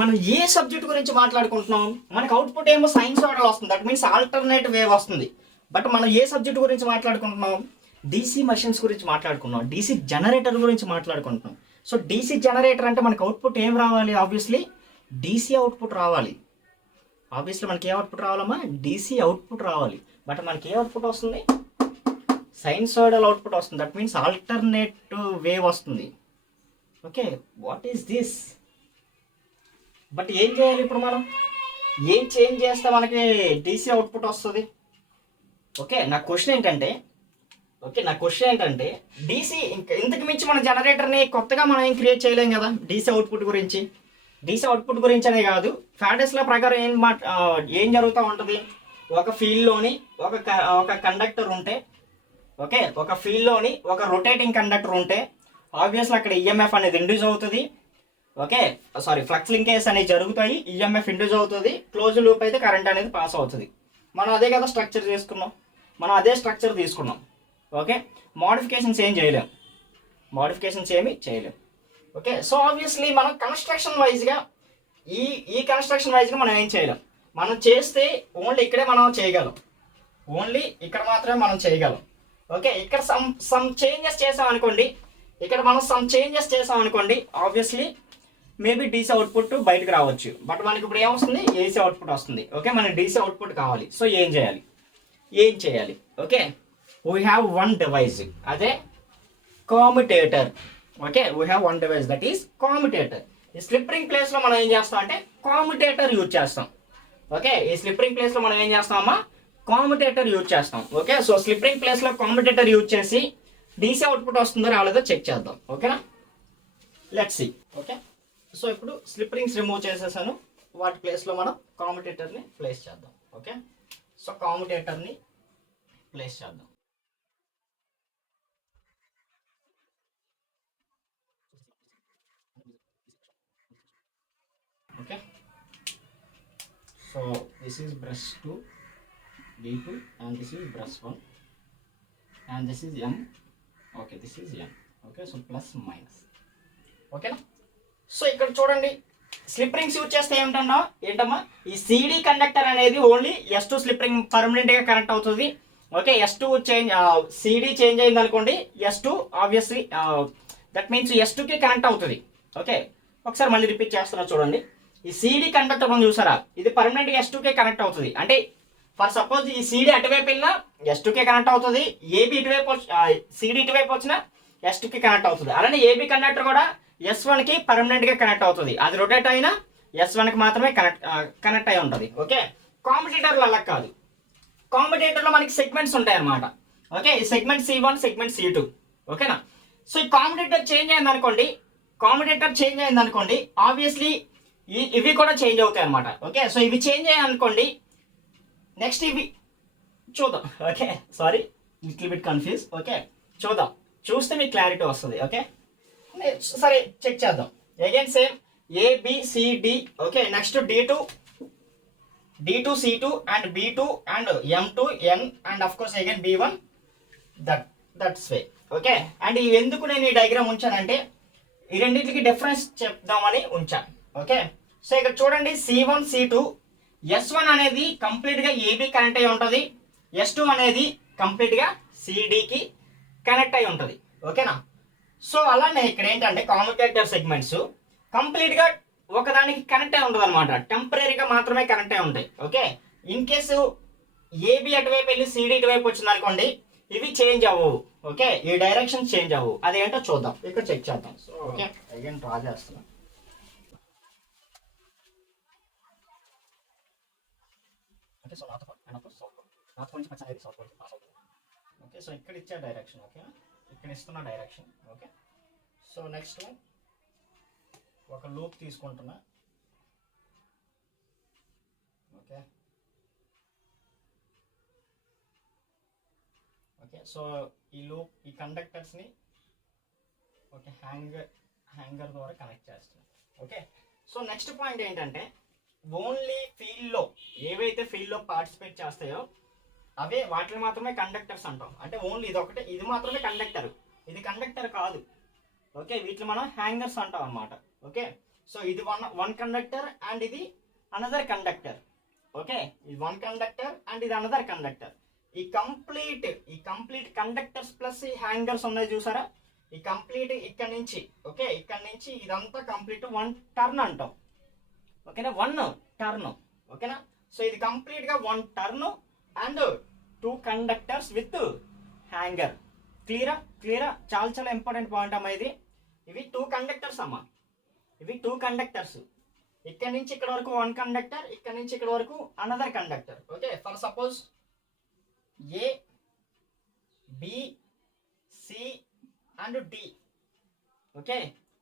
మనం ఏ సబ్జెక్ట్ గురించి మాట్లాడుకుంటున్నాం? మనకు అవుట్పుట్ ఏమో సైన్సోయిడల్ వస్తుంది, దట్ మీన్స్ ఆల్టర్నేటివ్ వేవ్ వస్తుంది. బట్ మనం ఏ సబ్జెక్ట్ గురించి మాట్లాడుకుంటున్నాం? DC మషిన్స్ గురించి మాట్లాడుకున్నాం, DC జనరేటర్ గురించి మాట్లాడుకుంటున్నాం. సో DC జనరేటర్ అంటే మనకు అవుట్పుట్ ఏం రావాలి? ఆబ్వియస్లీ DC అవుట్పుట్ రావాలి. మనకి ఏ అవుట్పుట్ రావాలమ్మా? DC అవుట్పుట్ రావాలి. బట్ మనకి ఏ అవుట్పుట్ వస్తుంది? సైన్సోయిడల్ అవుట్పుట్ వస్తుంది, దట్ మీన్స్ ఆల్టర్నేటివ్ వేవ్ వస్తుంది. Okay, what is this? But ఏం చేయాలి ఇప్పుడు? మనం ఏం చేంజ్ చేస్తే మనకి DC అవుట్పుట్ వస్తుంది? ఓకే, నా క్వశ్చన్ ఏంటంటే DC ఇంతకు మించి మన జనరేటర్ని కొత్తగా మనం ఏం క్రియేట్ చేయలేం కదా DC అవుట్పుట్ గురించి అనే కాదు. ఫారడేస్ లా ప్రకారం ఏం జరుగుతూ ఉంటుంది? ఒక ఫీల్డ్లోని ఒక కండక్టర్ ఉంటే, ఓకే, ఒక ఫీల్డ్లోని ఒక రొటేటింగ్ కండక్టర్ ఉంటే ఆబ్వియస్లీ అక్కడ EMF అనేది ఇండ్యూస్ అవుతుంది. ఓకే, ఫ్లక్స్ లింకేజ్ అనేవి జరుగుతాయి, EMF ఇండ్యూస్ అవుతుంది, క్లోజ్ లూప్ అయితే కరెంట్ అనేది పాస్ అవుతుంది. మనం అదే కదా స్ట్రక్చర్ తీసుకున్నాం. ఓకే, మోడిఫికేషన్స్ ఏమీ చేయలేం. ఓకే, సో ఆబ్వియస్లీ మనం కన్స్ట్రక్షన్ వైజ్గా ఈ కన్స్ట్రక్షన్ వైజ్గా మనం ఏం చేయలేం. మనం చేస్తే ఓన్లీ ఇక్కడే మనం చేయగలం, ఇక్కడ మాత్రమే మనం చేయగలం. ఓకే, ఇక్కడ సమ్ చేంజెస్ చేసాం అనుకోండి, ఆబ్వియస్లీ మేబీ DC అవుట్పుట్ బయటకు రావచ్చు. బట్ మనకి ఇప్పుడు ఏమొస్తుంది? AC అవుట్పుట్ వస్తుంది. ఓకే, మనకి DC అవుట్పుట్ కావాలి. సో ఏం చేయాలి? Okay, we have one device, అదే commutator. Okay, we have one device, that is commutator. ఈ స్లిప్ రింగ్ ప్లేస్లో మనం ఏం చేస్తాం అంటే కామ్యుటేటర్ యూజ్ చేస్తాం. ఓకే, ఈ స్లిప్ రింగ్ ప్లేస్లో మనం ఏం చేస్తామమ్మా? కామ్యుటేటర్ యూజ్ చేస్తాం. ఓకే, సో స్లిప్ రింగ్ ప్లేస్లో కామ్యుటేటర్ యూజ్ చేసి DC అవుట్పుట్ వస్తుందో రాలేదో చెక్ చేద్దాం. ఓకేనా, లెట్స్ సీ. ఓకే, సో ఇప్పుడు స్లిప్ రింగ్స్ రిమూవ్ చేసేసాను, వాటి ప్లేస్లో మనం కామ్యుటేటర్ని ప్లేస్ చేద్దాం. ఓకే, సో కామ్యుటేటర్ని ప్లేస్ చేద్దాం. Okay, so this is brush 2 B2 and this is brush 1 and this is M. Okay, this is M. Okay, so plus minus. Okay, so ఇక్కడ చూడండి, స్లిప్ రింగ్స్ యూజ్ చేస్తే ఏంటమ్మా ఈ సిడి కండక్టర్ అనేది only S2 slip ring permanent గా కనెక్ట్ అవుతుంది. Okay, S2 change, CD change అయింది అనుకోండి, S2 obviously that means S2 కి కనెక్ట్ అవుతుంది. ఓకే, ఒకసారి మళ్ళీ రిపీట్ చేస్తున్నా చూడండి. ఈ సిడి కండక్టర్ మనం చూసారా, ఇది పర్మనెంట్ గా S2 కి కనెక్ట్ అవుతుంది. అంటే ఫర్ సపోజ్ ఈ సిడి అటువైపు వెళ్ళినా S2 కి కనెక్ట్ అవుతుంది, ఏబి ఇటువైపు సిడి ఇటువైపు వచ్చినా S2 కి కనెక్ట్ అవుతుంది. అలానే ఏబి కండక్టర్ కూడా S1 కి పర్మనెంట్ గా కనెక్ట్ అవుతుంది. అది రొటేట్ అయినా S1 కి మాత్రమే కనెక్ట్ అయి ఉంటుంది. ఓకే, కాంపిటేటర్లు అలా కాదు. కాంపిటేటర్లో మనకి సెగ్మెంట్స్ ఉంటాయి అన్నమాట. ఓకే, ఈ సెగ్మెంట్ C1, సెగ్మెంట్ C2. ఓకేనా. సో ఈ కాంపిటేటర్ చేంజ్ అయింది అనుకోండి, ఆబ్వియస్లీ ఇవి కూడా చేంజ్ అవుతాయి అనమాట. ఓకే, సో ఇవి చేంజ్ అయ్యాయి అనుకోండి, నెక్స్ట్ ఇవి చూద్దాం. Okay, sorry, little bit confuse. Okay, చూస్తే మీకు క్లారిటీ వస్తుంది. ఓకే, సరే చెక్ చేద్దాం. Again same ABCD. Okay, next D2 C2 and B2 and M2 N and of course again B1 that's way. Okay, and ఎందుకు నేను ఈ డయాగ్రామ్ ఉంచానంటే ఈ రెండింటికి డిఫరెన్స్ చెప్దామని ఉంచాను. ఓకే, సో ఇక్కడ చూడండి, C1 C2 S1 అనేది కంప్లీట్ గా AB కనెక్ట్ అయి ఉంటుంది, S2 అనేది కంప్లీట్ గా CDకి కనెక్ట్ అయి ఉంటుంది. ఓకేనా. సో అలానే ఇక్కడ ఏంటంటే కామ్యుటేటర్ సెగ్మెంట్స్ కంప్లీట్ గా ఒకదానికి కనెక్ట్ అయి ఉంటుంది అనమాట, టెంపరీగా మాత్రమే కనెక్ట్ అయి ఉంటాయి. ఓకే, ఇన్ కేసు ఏబి అటువైపు వెళ్ళి సిడి ఇటువైపు వచ్చింది అనుకోండి, ఇవి చేంజ్ అవ్వవు. ఓకే, ఈ డైరెక్షన్ చేంజ్ అవ్వవు. అదేంటో చూద్దాం, ఇక్కడ చెక్ చేద్దాం. సో ఓకే, అగైన్ డ్రా చేస్తున్నాం. ఓకే, సో నాతో నుంచి పచ్చ అనేది సౌత్ పోల్ పాస్ అవుతుంది. ఓకే, సో ఇక్కడ ఇచ్చే డైరెక్షన్. ఓకే, ఇక్కడ ఇస్తున్న డైరెక్షన్. ఓకే, సో నెక్స్ట్ ఒక లూప్ తీసుకుంటున్నా. ఓకే, సో ఈ కండక్టర్స్ని ఓకే హ్యాంగర్ ద్వారా కనెక్ట్ చేస్తున్నాం. ఓకే, సో నెక్స్ట్ పాయింట్ ఏంటంటే ఓన్లీ ఫీల్డ్లో ఏవైతే ఫీల్డ్లో పార్టిసిపేట్ చేస్తాయో అవే వాటిని మాత్రమే కండక్టర్స్ అంటాం. అంటే ఓన్లీ ఇది మాత్రమే కండక్టర్, ఇది కండక్టర్ కాదు. ఓకే, వీటిని మనం హ్యాంగర్స్ అంటాం అన్నమాట. ఓకే, సో ఇది వన్ కండక్టర్ అండ్ ఇది అనదర్ కండక్టర్. ఓకే, ఇది వన్ కండక్టర్ అండ్ ఇది అనదర్ కండక్టర్. ఈ కంప్లీట్ కండక్టర్స్ ప్లస్ ఈ హ్యాంగర్స్ ఉన్నాయి చూసారా, ఈ కంప్లీట్ ఇక్కడ నుంచి ఇదంతా కంప్లీట్ వన్ టర్న్ అంటాం. ఓకేనా, వన్ టర్న్. ఓకేనా, సో ఇది కంప్లీట్ గా one turn and 2 conductors with hanger. క్లియరా చాలా ఇంపార్టెంట్ పాయింట్ అమ్మా ఇది. ఇవి 2 కండక్టర్స్ అమ్మా, ఇవి 2 కండక్టర్స్. ఇక్కడ నుంచి ఇక్కడ వరకు 1 కండక్టర్, ఇక్కడ నుంచి ఇక్కడ వరకు another conductor. Okay, for suppose A B C and D. Okay,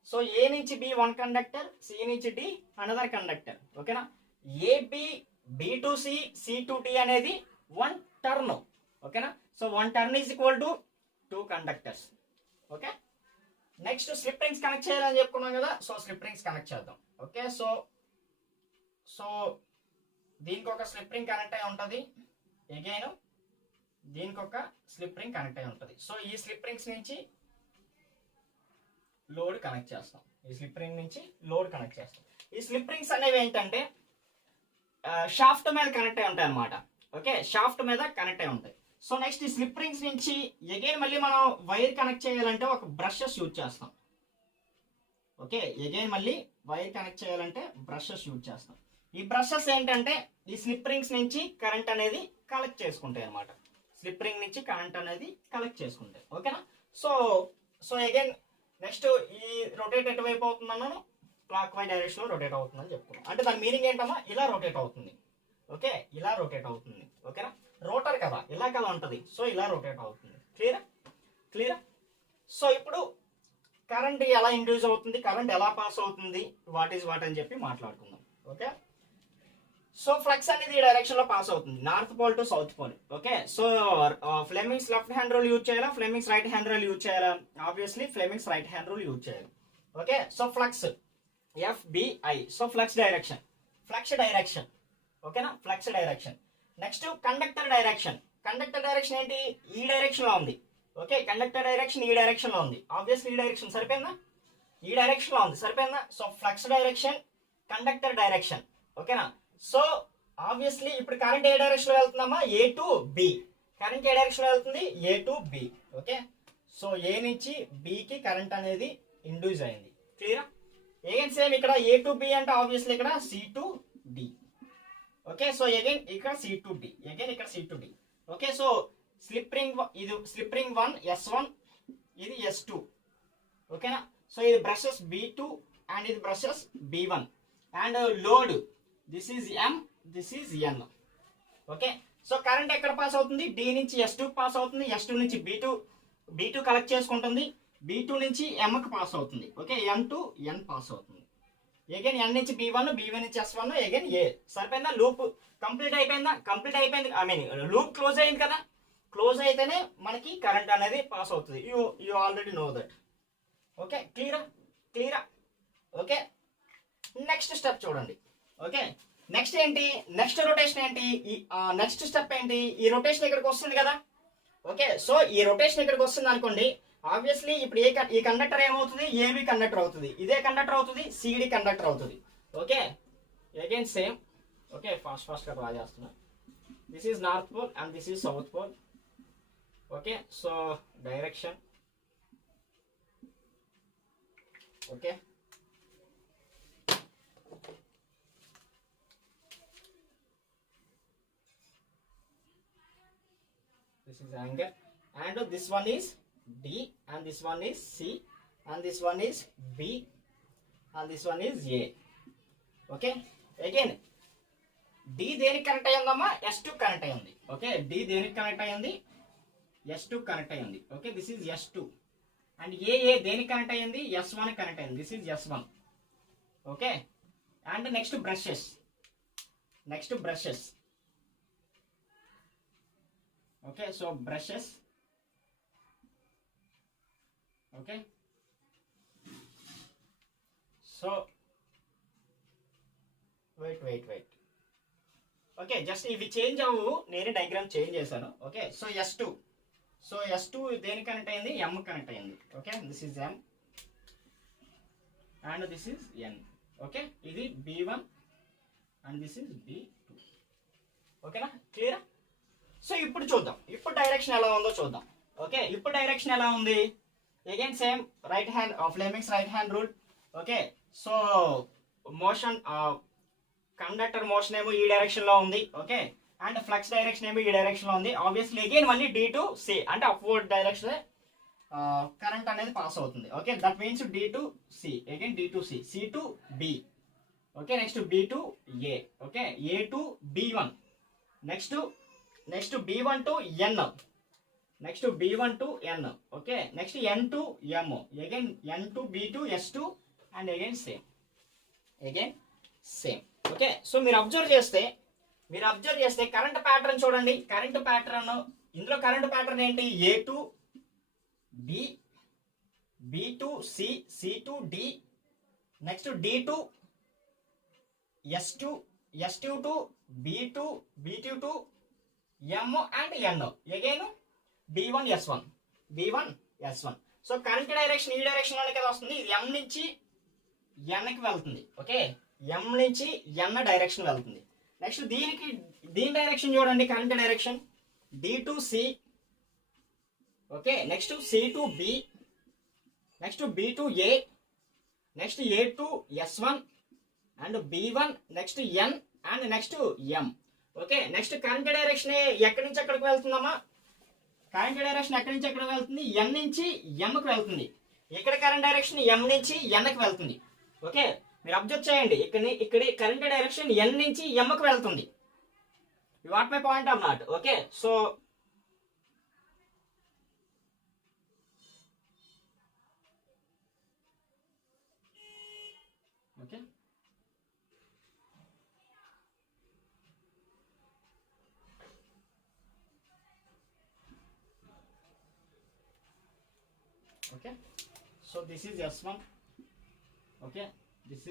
so A నుంచి B 1 కండక్టర్, C నుంచి D అనదర్ కండక్టర్. ఓకేనా, AB B to C C to D అనేది 1 టర్న్. ఓకేనా, so 1 turn is equal to 2 conductors. Okay, next slip rings connect చేయాలని చెప్పుకున్నాం కదా, సో స్లిప్ రింగ్స్ కనెక్ట్ చేద్దాం. ఓకే, సో దీనికి ఒక స్లిప్ రింగ్ కనెక్ట్ అయి ఉంటుంది, అగైన్ దీనికి ఒక స్లిప్ రింగ్ కనెక్ట్ అయి ఉంటుంది. సో ఈ స్లిప్ రింగ్స్ నుంచి లోడ్ కనెక్ట్ చేస్తాం. ఈ స్లిప్ రింగ్స్ అనేవి ఏంటంటే షాఫ్ట్ మీద కనెక్ట్ అయి ఉంటాయి అన్నమాట. ఓకే, షాఫ్ట్ మీద కనెక్ట్ అయి ఉంటాయి. సో నెక్స్ట్ ఈ స్లిప్ రింగ్స్ నుంచి అగైన్ మళ్ళీ మనం వైర్ కనెక్ట్ చేయాలంటే ఒక బ్రషెస్ యూజ్ చేస్తాం. ఓకే, అగైన్ మళ్ళీ వైర్ కనెక్ట్ చేయాలంటే బ్రషెస్ యూజ్ చేస్తాం. ఈ బ్రషెస్ ఏంటంటే ఈ స్లిప్ రింగ్స్ నుంచి కరెంట్ అనేది కలెక్ట్ చేసుకుంటాయి అన్నమాట. ఓకేనా, సో అగైన్ నెక్స్ట్ ఈ రొటేట్ ఎటువైపు అవుతుందన్నాను, క్లాక్ వైజ్ డైరెక్షన్ లో రొటేట్ అవుతుందని చెప్పుకున్నాం. అంటే దాని మీనింగ్ ఏంటమ్మా, ఇలా రొటేట్ అవుతుంది. ఓకే, ఇలా రొటేట్ అవుతుంది. ఓకేనా, రోటర్ కదా, ఇలా కదా ఉంటుంది, సో ఇలా రొటేట్ అవుతుంది. క్లియరా. సో ఇప్పుడు కరెంట్ ఎలా ఇండ్యూస్ అవుతుంది, కరెంట్ ఎలా పాస్ అవుతుంది, వాట్ అని చెప్పి మాట్లాడుకుందాం. ఓకే, సో ఫ్లక్స్ అనేది ఈ డైరెక్షన్ లో పాస్ అవుతుంది, north pole to south pole. Okay, so Fleming's left hand rule use చేయాలా, Fleming's right hand rule use చేయాలా? Obviously Fleming's right hand rule use చేయాలి. Okay, so flux FBI, so flux direction. ఓకేనా, flux direction. Next conductor direction ఏంటి, ఈ డైరెక్షన్ లో ఉంది. ఓకే, కండక్టర్ డైరెక్షన్ ఈ డైరెక్షన్ లో ఉంది. ఆబ్వియస్లీ ఈ డైరెక్షన్ సరిపోయిందా? ఈ డైరెక్షన్ లో ఉంది, సరిపోయిందా? So flux direction, conductor direction, ఓకేనా? సో ఆబ్వియస్లీ ఇప్పుడు కరెంట్ ఏ డైరెక్షన్ లో వెళ్తుందమ్మా? A to B. కరెంట్ ఏ డైరెక్షన్ లో వెళ్తుంది? A to B. Okay, so A నుంచి బికి కరెంట్ అనేది ఇండ్యూస్ అయింది. క్లియరా? అగైన్ సేమ్ ఇక్కడ ఏ టు బి అంటే ఆబ్వియస్లీ ఇక్కడ C to D. Okay, so again ఇక్కడ సి టు డి, అగైన్ ఇక్కడ C to D. Okay, so slip ring, ఇది స్లిప్ రింగ్ 1 S1, ఇది S2. ఓకేనా? సో ఇది బ్రషెస్ B2 అండ్ ఇది brushes B1 and load this is M, this is N. Okay, so current ఎక్కడ పాస్ అవుతుంది? D నుంచి S2 పాస్ అవుతుంది, S2 నుంచి B2 కలెక్ట్ చేసుకుంటుంది, B2 నుంచి M కి పాస్ అవుతుంది. Okay, M to N pass అవుతుంది. అగైన్ N నుంచి B1, B1 నుంచి S1, అగైన్ A. సరిపోయిందా? లూప్ కంప్లీట్ అయిపోయిందా? కంప్లీట్ అయిపోయింది, ఐ మీన్ లూప్ క్లోజ్ అయింది కదా. క్లోజ్ అయితేనే మనకి కరెంట్ అనేది పాస్ అవుతుంది. You already know that. Okay, క్లియరా? ఓకే, నెక్స్ట్ స్టెప్ చూడండి. ఓకే, నెక్స్ట్ ఏంటి? నెక్స్ట్ రొటేషన్ ఏంటి? నెక్స్ట్ స్టెప్ ఏంటి? ఈ రొటేషన్ ఇక్కడికి వస్తుంది కదా. ఓకే, సో ఈ రొటేషన్ ఇక్కడికి వస్తుంది అనుకోండి. ఆబ్వియస్లీ ఇప్పుడు ఈ కండక్టర్ ఏమవుతుంది? ఏబి కండక్టర్ అవుతుంది, ఇదే కండక్టర్ అవుతుంది, సిడి కండక్టర్ అవుతుంది. Okay, again same. Okay, fast గా డ్రా చేస్తున్నా. This is north pole and this is south pole. Okay, so direction. Okay, this is angle and this one is D and this one is C and this one is B and this one is A. Okay, again D దేనికి కనెక్ట్ అయ్యిందమ్మా? S2 కనెక్ట్ అయ్యింది. ఓకే, D దేనికి కనెక్ట్ అయ్యింది? S2 కనెక్ట్ అయ్యింది. Okay, this is S2 and A దేనికి కనెక్ట్ అయ్యింది? S1 కనెక్ట్ అయ్యింది, this is S1. Okay, and next brushes. Okay, so brushes. Okay, so wait. Okay, just ఇవి చేంజ్ అవ్వు, నేను డయాగ్రామ్ చేంజ్ చేశాను. ఓకే, సో S2 దేనికి కనెక్ట్ అయింది? M కనెక్ట్ అయింది. Okay, this is M and this is N. Okay, ఇది B1 and this is B2. ఓకేనా? క్లియరా? సో ఇప్పుడు చూద్దాం, ఇప్పుడు డైరెక్షన్ ఎలా ఉందో చూద్దాం. ఓకే, ఇప్పుడు డైరెక్షన్ ఎలా ఉంది? Again same right hand, Fleming's right hand rule. Okay, so motion, conductor motion ఏమో ఈ డైరెక్షన్ లో ఉంది. ఓకే, అండ్ ఫ్లక్స్ డైరెక్షన్ ఏమో ఈ డైరెక్షన్ లో ఉంది. ఆబ్వియస్లీ అగైన్ మళ్ళీ D టు C అంటే అప్వర్డ్ డైరెక్షన్ కరెంట్ అనేది పాస్ అవుతుంది. Okay, that means D to C, again D to C, C to B. Okay, next B to A. Okay, A to B1, next B1 to N, next B1 to N. Okay, next N to M, again N to B to S2 and again same. Okay, so మీరు అబ్జర్వ్ చేస్తే కరెంట్ ప్యాటర్న్ చూడండి. కరెంట్ ప్యాటర్న్ ఇందులో కరెంట్ ప్యాటర్న్ ఏంటి? A to B, B to C, C to D, next D to S2, S2 to B2, B2 to M and N, again B1 S1. So current direction ఈ డైరెక్షన్ లోనే కదా వస్తుంది. ఇది M నుంచి N కి వెళ్తుంది. ఓకే, M నుంచి N డైరెక్షన్ వెళ్తుంది. నెక్స్ట్ దీని డైరెక్షన్ చూడండి, current direction D to C. Okay, next C to B, next B to A, next A to S1 and B1, next N and next M. Okay, next current direction ఎక్కడి నుంచి ఎక్కడికి వెళ్తుందమ్మా? కరెంట్ డైరెక్షన్ ఎక్కడి నుంచి ఎక్కడికి వెళ్తుంది? N నుంచి M కి వెళ్తుంది. ఇక్కడ కరెంట్ డైరెక్షన్ M నుంచి N కి వెళ్తుంది. ఓకే, మీరు అబ్జర్వ్ చేయండి, ఇక్కడ కరెంట్ డైరెక్షన్ N నుంచి M కి వెళ్తుంది. You got my point or not? Okay, so okay, okay, so this is S1. Okay, this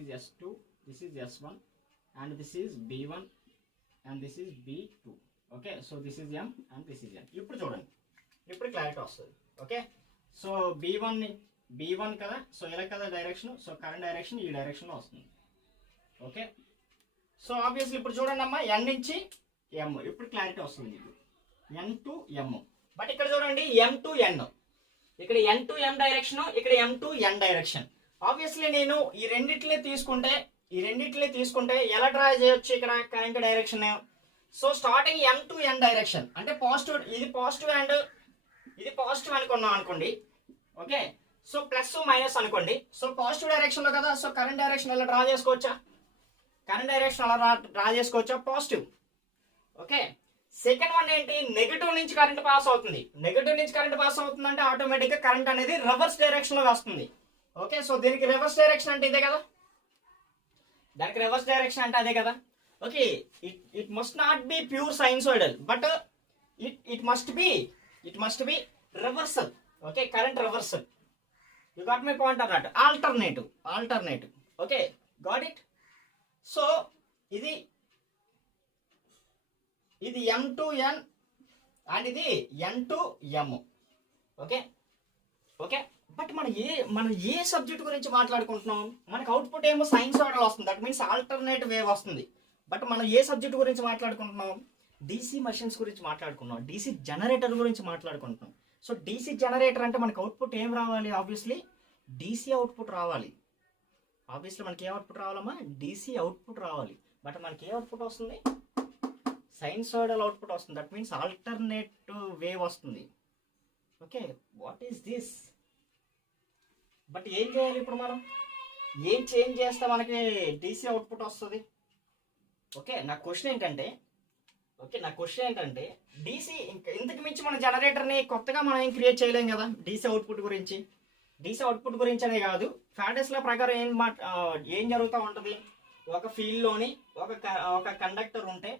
is S2, this is S1 and this is B1 and this is B2. Okay, so this is M and this is N. ఇప్పుడు చూడండి, ఇప్పుడు క్లారిటీ వస్తుంది. ఓకే, సో B1 B1 కదా, సో ఇలా కదా డైరెక్షన్, సో కరెంట్ డైరెక్షన్ ఈ డైరెక్షన్లో వస్తుంది. ఓకే, సో ఆబ్వియస్లీ ఇప్పుడు చూడండి అమ్మా, N నుంచి M, ఇప్పుడు క్లారిటీ వస్తుంది మీకు. N to M, బట్ ఇక్కడ చూడండి M to N, ఇక్కడ N to M డైరెక్షన్, ఇక్కడ M to N direction. Obviously నేను ఈ రెండిట్లే తీసుకుంటే ఎలా డ్రా చేయొచ్చు ఇక్కడ current direction. So starting M to N direction అంటే పాజిటివ్, ఇది పాజిటివ్ అండ్ ఇది పాజిటివ్ అనుకున్నాం అనుకోండి. ఓకే, సో ప్లస్ మైనస్ అనుకోండి. సో పాజిటివ్ డైరెక్షన్లో కదా, సో కరెంట్ డైరెక్షన్ ఎలా డ్రా చేసుకోవచ్చా, పాజిటివ్. ఓకే, సెకండ్ వన్ ఏంటి, నెగిటివ్ నుంచి కరెంట్ పాస్ అవుతుంది. అంటే ఆటోమేటిక్గా కరెంట్ అనేది రివర్స్ డైరెక్షన్లో వస్తుంది. ఓకే, సో దీనికి రివర్స్ డైరెక్షన్ అంటే ఇదే కదా, అదే కదా. Okay, it must not be pure sinusoidal, but it must be reversal. Okay, current reversal. You got my point అన్నట్టు. Alternative. Okay, got it. So ఇది M to N అండ్ ఇది N to M. Okay, but మనం ఏ సబ్జెక్ట్ గురించి మాట్లాడుకుంటున్నాం, మనకు అవుట్పుట్ ఏమో సైన్సోయిడల్ వస్తుంది, దట్ మీన్స్ ఆల్టర్నేటివ్ వేవ్ వస్తుంది. బట్ మనం ఏ సబ్జెక్ట్ గురించి మాట్లాడుకుంటున్నాం, DC మషిన్స్ గురించి మాట్లాడుకున్నాం, DC జనరేటర్ గురించి మాట్లాడుకుంటున్నాం. సో DC జనరేటర్ అంటే మనకు అవుట్పుట్ ఏం రావాలి, ఆబ్వియస్లీ DC అవుట్పుట్ రావాలి. మనకి ఏ అవుట్పుట్ రావాలమ్మా, DC అవుట్పుట్ రావాలి. బట్ మనకి ఏ అవుట్పుట్ వస్తుంది, సైన్సోయిడల్ అవుట్పుట్ వస్తుంది, దట్ మీన్స్ ఆల్టర్నేటివ్ వేవ్ వస్తుంది. Okay, what is this? But ఏం చేయాలి ఇప్పుడు, మనం ఏం చేంజ్ చేస్తే మనకి DC అవుట్పుట్ వస్తుంది? ఓకే, నా క్వశ్చన్ ఏంటంటే DC ఇంతకు మించి మన జనరేటర్ని కొత్తగా మనం ఏం క్రియేట్ చేయలేం కదా. DC అవుట్పుట్ గురించి అనే కాదు, ఫారడేస్ లా ప్రకారం ఏం జరుగుతూ ఉంటుంది, ఒక ఫీల్డ్లోని ఒక కండక్టర్ ఉంటే,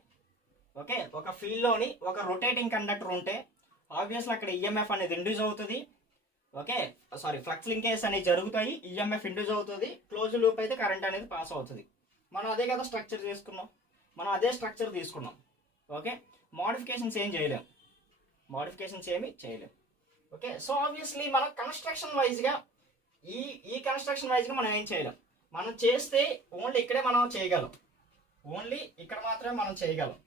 ఓకే, ఒక ఫీల్డ్లోని ఒక రొటేటింగ్ కండక్టర్ ఉంటే ఆబ్వియస్లీ అక్కడ EMF అనేది ఇండ్యూస్ అవుతుంది. ఓకే, ఫ్లక్స్ లింకేజ్ అనేవి జరుగుతాయి, EMF ఇండ్యూస్ అవుతుంది, క్లోజ్ లూప్ అయితే కరెంట్ అనేది పాస్ అవుతుంది. మనం అదే కదా స్ట్రక్చర్ తీసుకున్నాం. ఓకే, మోడిఫికేషన్స్ ఏమీ చేయలేం. ఓకే, సో ఆబ్వియస్లీ మనం కన్స్ట్రక్షన్ వైజ్గా ఈ కన్స్ట్రక్షన్ వైజ్గా మనం ఏం చేయలేం. మనం చేస్తే ఓన్లీ ఇక్కడే మనం చేయగలం, ఇక్కడ మాత్రమే మనం చేయగలం.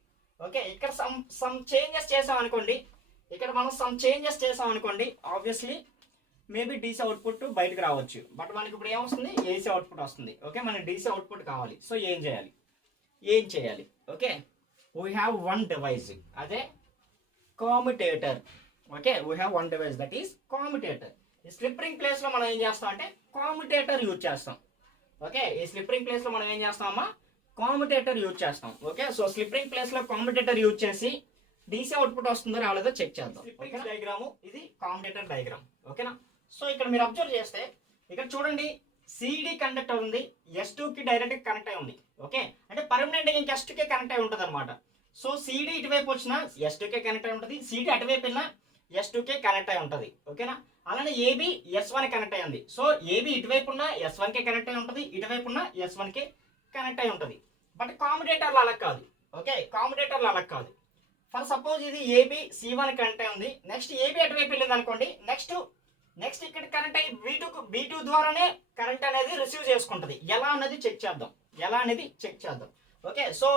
ఓకే, ఇక్కడ సమ్ చేంజెస్ చేసాం అనుకోండి, ఆబ్వియస్లీ మేబీ DC అవుట్పుట్ బయటకు రావచ్చు. బట్ మనకి ఇప్పుడు ఏమొస్తుంది, AC అవుట్పుట్ వస్తుంది. ఓకే, మనకి DC అవుట్పుట్ కావాలి. సో ఏం చేయాలి? Okay, we have one device, అదే commutator. Okay, we have one device, that is commutator. ఈ స్లిప్ రింగ్ ప్లేస్లో మనం ఏం చేస్తాం అంటే కామ్యుటేటర్ యూజ్ చేస్తాం. ఓకే, ఈ స్లిప్ రింగ్ ప్లేస్లో మనం ఏం చేస్తామమ్మా, కామ్యుటేటర్ యూజ్ చేస్తాం. ఓకే, సో స్లిప్ రింగ్ ప్లేస్లో కామ్యుటేటర్ యూజ్ చేసి DC అవుట్పుట్ వస్తుందో రాలేదో చెక్ చేద్దాం. స్లిప్ రింగ్ డయాగ్రాము, ఇది కామ్యుటేటర్ డయాగ్రామ్. ఓకేనా, సో ఇక్కడ మీరు అబ్జర్వ్ చేస్తే ఇక్కడ చూడండి, CD కండక్టర్ ఉంది, S2కి డైరెక్ట్ కనెక్ట్ అయి ఉంది. ఓకే, అంటే పర్మనెంట్ ఇంకా S2కే కనెక్ట్ అయి ఉంటుంది అనమాట. సో CD ఇటువైపు వచ్చినా S2కే కనెక్ట్ అయి ఉంటుంది, CD అటువైపు వెళ్ళినా S2కే కనెక్ట్ అయి ఉంటుంది. ఓకేనా, అలానే AB S1 కనెక్ట్ అయి ఉంది. సో AB ఇటువైపు ఉన్న S1కే కనెక్ట్ అయి ఉంటుంది, ఇటువైపు ఉన్న S1కే కనెక్ట్ అయి ఉంటుంది. బట్ కామ్యుటేటర్లు అలా కాదు. ఓకే, ఫర్ సపోజ్ ఇది AB C1 కనెక్ట్ అయి ఉంది, నెక్స్ట్ AB అటువైపు వెళ్ళింది అనుకోండి, నెక్స్ట్ ఇక్కడ కనెక్ట్ అయ్యి B2 ద్వారానే కరెంట్ అనేది రిసీవ్ చేసుకుంటుంది. ఎలా అనేది చెక్ చేద్దాం. ఓకే, సో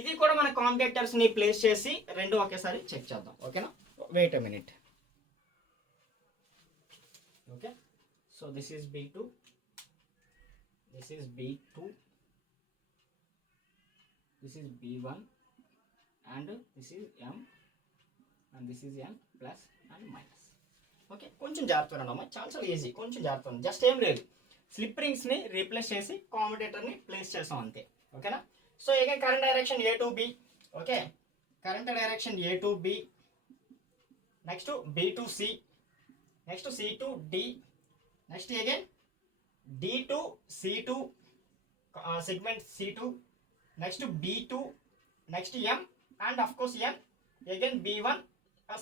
ఇది కూడా మన కామ్యుటేటర్స్ ని ప్లేస్ చేసి రెండు ఒకేసారి చెక్ చేద్దాం. ఓకేనా, wait a minute. Okay, so this is B2, this is B1 and this is M and this is N plus and minus. Okay, కొంచెం జాగ్రత్తగా అమ్మా, చాలా ఈజీ, కొంచెం జాగ్రత్తగా, జస్ట్ ఏం లేదు, స్లిప్ రింగ్స్ని రీప్లేస్ చేసి కామ్యుటేటర్ని ప్లేస్ చేసాం అంతే. ఓకేనా, so again current direction A to B. Okay, current direction A to B, next B to C, next C to D, next again D to C2, segment C2, next B2, next M and of course N, again B1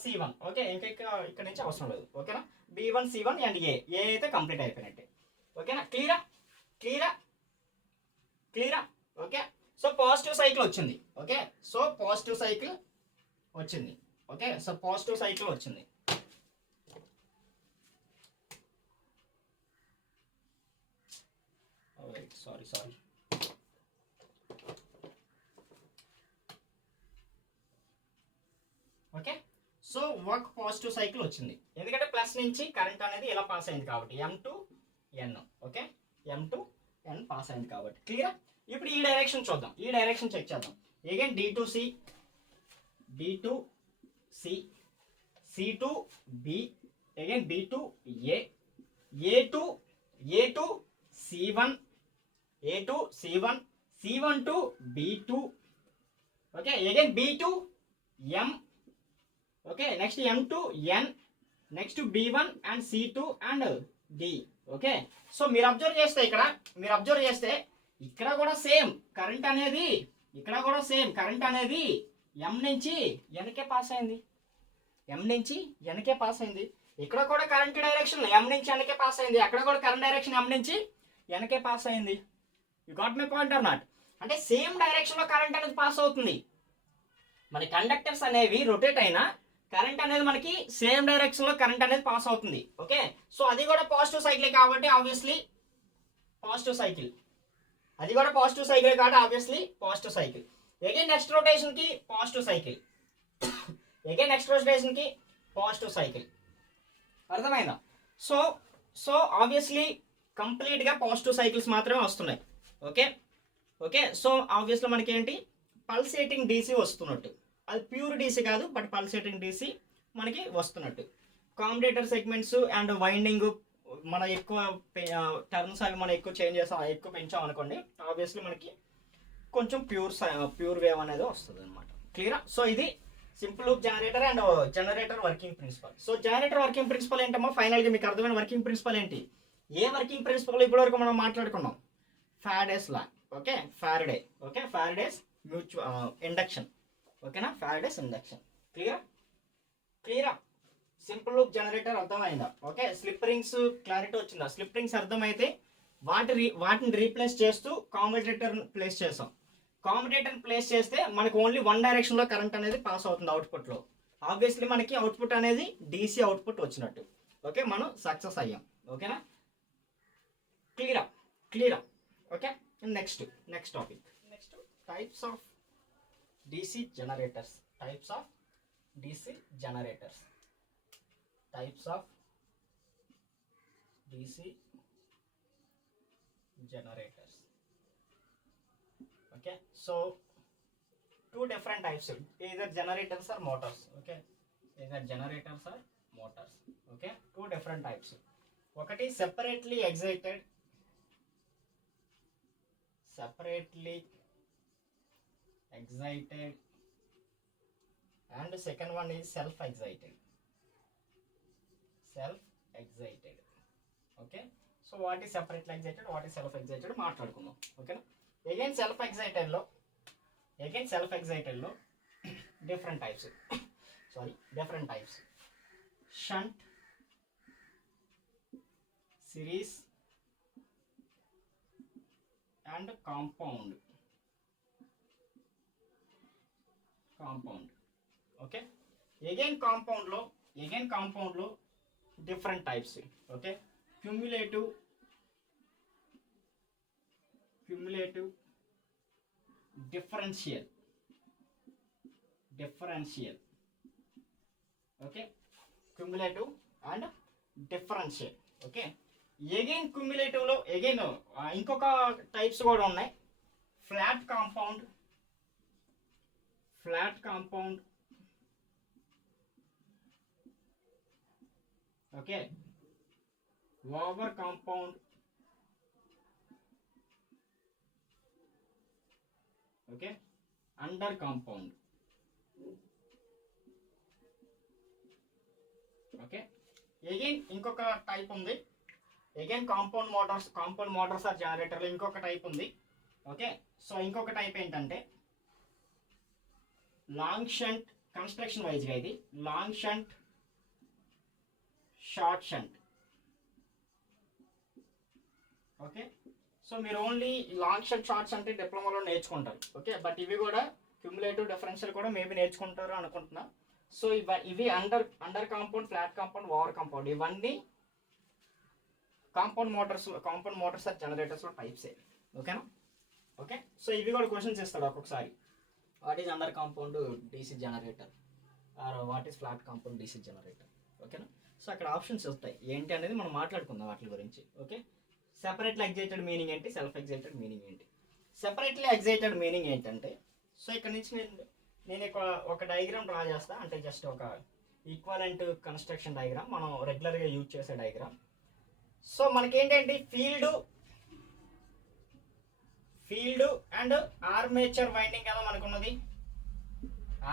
C1. Okay, ఇంకా ఇక్కడ నుంచి అవసరం లేదు. ఓకేనా, B1 C1 అండ్ A అయితే కంప్లీట్ అయిపోయినట్టే. ఓకేనా, క్లియరా? ఓకే, సో పాజిటివ్ సైకిల్ వచ్చింది. ఓకే, సో పాజిటివ్ సైకిల్ వచ్చింది. Sorry. Okay, so work positive cycle వచ్చింది, ఎందుకంటే ప్లస్ నుంచి కరెంట్ అనేది ఇలా పాస్ అయింది కాబట్టి M to N. Okay, M to N pass అయింది కాబట్టి క్లియర్. ఇప్పుడు ఈ డైరెక్షన్ చూద్దాం, ఈ డైరెక్షన్ చెక్ చేద్దాం. Again D to C, D to C, C to B, again B to A, A to C1, A to C1, C1 to B2. Okay, again B to M. Okay, next M to N, next to B1 and C2 and D. Okay, so మీరు అబ్జర్వ్ చేస్తే ఇక్కడ కూడా సేమ్ కరెంట్ అనేది, ఇక్కడ కూడా సేమ్ కరెంట్ అనేది M నుంచి Nకే పాస్ అయింది, M నుంచి Nకే పాస్ అయింది. ఇక్కడ కూడా కరెంట్ డైరెక్షన్ M నుంచి Nకే పాస్ అయింది, అక్కడ కూడా కరెంట్ డైరెక్షన్ M నుంచి Nకే పాస్ అయింది. You got my point or not? అంటే సేమ్ డైరెక్షన్లో కరెంట్ అనేది పాస్ అవుతుంది. మన కండక్టర్స్ అనేవి రొటేట్ అయినా కరెంట్ అనేది మనకి సేమ్ డైరెక్షన్లో కరెంట్ అనేది పాస్ అవుతుంది. ఓకే, సో అది కూడా పాజిటివ్ సైకిల్ కాబట్టి ఆబ్వియస్లీ పాజిటివ్ సైకిల్, అది కూడా పాజిటివ్ సైకిల్ కాబట్టి obviously positive cycle. Again next రొటేషన్కి పాజిటివ్ సైకిల్, అగైన్ నెక్స్ట్ రొటేషన్కి పాజిటివ్ సైకిల్. అర్థమైందా? సో ఆబ్వియస్లీ కంప్లీట్గా పాజిటివ్ సైకిల్స్ మాత్రమే వస్తున్నాయి. ఓకే, సో ఆబ్వియస్లీ మనకి ఏంటి పల్సేటింగ్ డీసీ వస్తున్నట్టు, అది ప్యూర్ డీసీ కాదు బట్ పల్సేటింగ్ డీసీ మనకి వస్తున్నట్టు. కాంబినేటర్ సెగ్మెంట్స్ అండ్ వైండింగ్ మనం ఎక్కువ టర్న్స్ అవి మనం ఎక్కువ చేంజ్ చేసాం, ఎక్కువ పెంచాం అనుకోండి, ఆబ్వియస్లీ మనకి కొంచెం ప్యూర్ వేవ్ అనేది వస్తుంది అనమాట. క్లియరా? సో ఇది simple loop generator and generator working principle. So generator working principle ఏంటమ్మా? ఫైనల్గా మీకు అర్థమైన వర్కింగ్ ప్రిన్సిపల్ ఏంటి? ఏ వర్కింగ్ ప్రిన్సిపల్ ఇప్పటివరకు మనం మాట్లాడుకున్నాం? Faraday's law. Okay, Faraday's mutual induction. ఓకేనా, ఫారడేస్ ఇండక్షన్. క్లియరా? సింపుల్ లూప్ జనరేటర్ అర్థమైందా? ఓకే, స్లిప్ రింగ్స్ క్లారిటీ వచ్చిందా? స్లిప్ రింగ్స్ అర్థమైతే వాటిని రీప్లేస్ చేస్తూ కామ్యుటేటర్ ప్లేస్ చేసాం. కామ్యుటేటర్ ప్లేస్ చేస్తే మనకు ఓన్లీ వన్ డైరెక్షన్లో కరెంట్ అనేది పాస్ అవుతుంది అవుట్పుట్లో. ఆబ్వియస్లీ మనకి అవుట్పుట్ అనేది డీసీ అవుట్పుట్ వచ్చినట్టు. ఓకే, మనం సక్సెస్ అయ్యాం. ఓకేనా, క్లియరా? Okay, next topic. Next types of DC generators. Types of DC generators. Types of DC generators. Okay, so two different types, either generators or motors. Okay, either generators or motors. Okay, two different types. ఒకటి separately excited and second one is self excited. Okay, so what is separately excited, what is self excited మాట్లాడుకుందాం. ఓకేనా, అగైన్ సెల్ఫ్ ఎగ్జైటెడ్ లో different types shunt, series and compound. Okay, again compound లో different types. Okay, cumulative, differential. Okay, cumulative and differential. Okay, again cumulative లో అగైన్ ఇంకొక టైప్స్ కూడా ఉన్నాయి. Flat compound, okay, over compound, okay, under compound. Okay, again ఇంకొక టైప్ ఉంది. అగైన్ కాంపౌండ్ మోటార్స్ ఆర్ జనరేటర్లో ఇంకొక టైప్ ఉంది. ఓకే, సో ఇంకొక టైప్ ఏంటంటే లాంగ్ షంట్, కన్స్ట్రక్షన్ వైజ్గా ఇది long shunt, short shunt. Okay, so మీరు only long shunt, short shunt డిప్లొమాలో నేర్చుకుంటారు. ఓకే, బట్ ఇవి కూడా క్యుములేటివ్, డిఫరెన్షియల్ కూడా మేబీ నేర్చుకుంటారు అనుకుంటున్నా. సో ఇవి under compound, flat compound, over compound, ఇవన్నీ కాంపౌండ్ మోటార్స్ ఆర్ జనరేటర్స్లో టైప్సే. ఓకేనా? ఓకే, సో ఇవి కూడా క్వశ్చన్స్ ఇస్తాడు ఒక్కొక్కసారి. What is under compound DC generator or what is flat compound DC generator? ఓకేనా? సో అక్కడ ఆప్షన్స్ వస్తాయి, ఏంటి అనేది మనం మాట్లాడుకుందాం వాటి గురించి. ఓకే, సెపరేట్లీ ఎగ్జైటెడ్ మీనింగ్ ఏంటి, సెల్ఫ్ ఎగ్జైటెడ్ మీనింగ్ ఏంటి? సెపరేట్లీ ఎగ్జైటెడ్ మీనింగ్ ఏంటంటే, సో ఇక్కడ నుంచి నేను ఒక డయాగ్రామ్ డ్రా చేస్తా, అంటే జస్ట్ ఒక ఈక్వలెంట్ కన్స్ట్రక్షన్ డయాగ్రామ్, మనం రెగ్యులర్గా యూజ్ చేసే డయాగ్రామ్. సో మనకేంటంటే ఫీల్డ్ అండ్ ఆర్మేచర్ వైండింగ్ కదా మనకున్నది,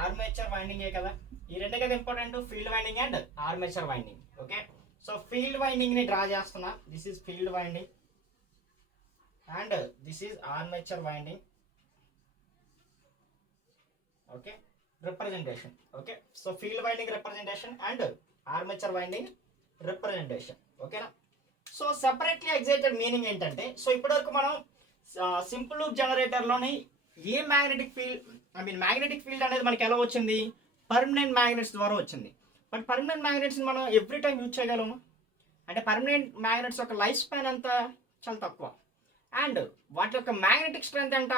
ఆర్మేచర్ వైండింగే కదా, ఈ రెండే కదా important, field winding and armature winding. Okay, so field winding ని డ్రా చేస్తున్నా, this is field winding and this is armature winding. Okay, representation. Okay, so field winding representation and armature winding representation. ఓకేనా? సో సెపరేట్లీ ఎగ్జైటెడ్ మీనింగ్ ఏంటంటే, సో ఇప్పటివరకు మనం simple loop జనరేటర్లోని a magnetic field అనేది మనకి ఎలా వచ్చింది, పర్మనెంట్ మ్యాగ్నెట్స్ ద్వారా వచ్చింది. బట్ పర్మనెంట్ మ్యాగ్నెట్స్ మనం ఎవ్రీ టైం యూజ్ చేయగలము అంటే, పర్మనెంట్ మ్యాగ్నెట్స్ యొక్క లైఫ్ స్పాన్ అంతా చాలా తక్కువ, అండ్ వాటి యొక్క మ్యాగ్నెటిక్ స్ట్రెంత్ అంట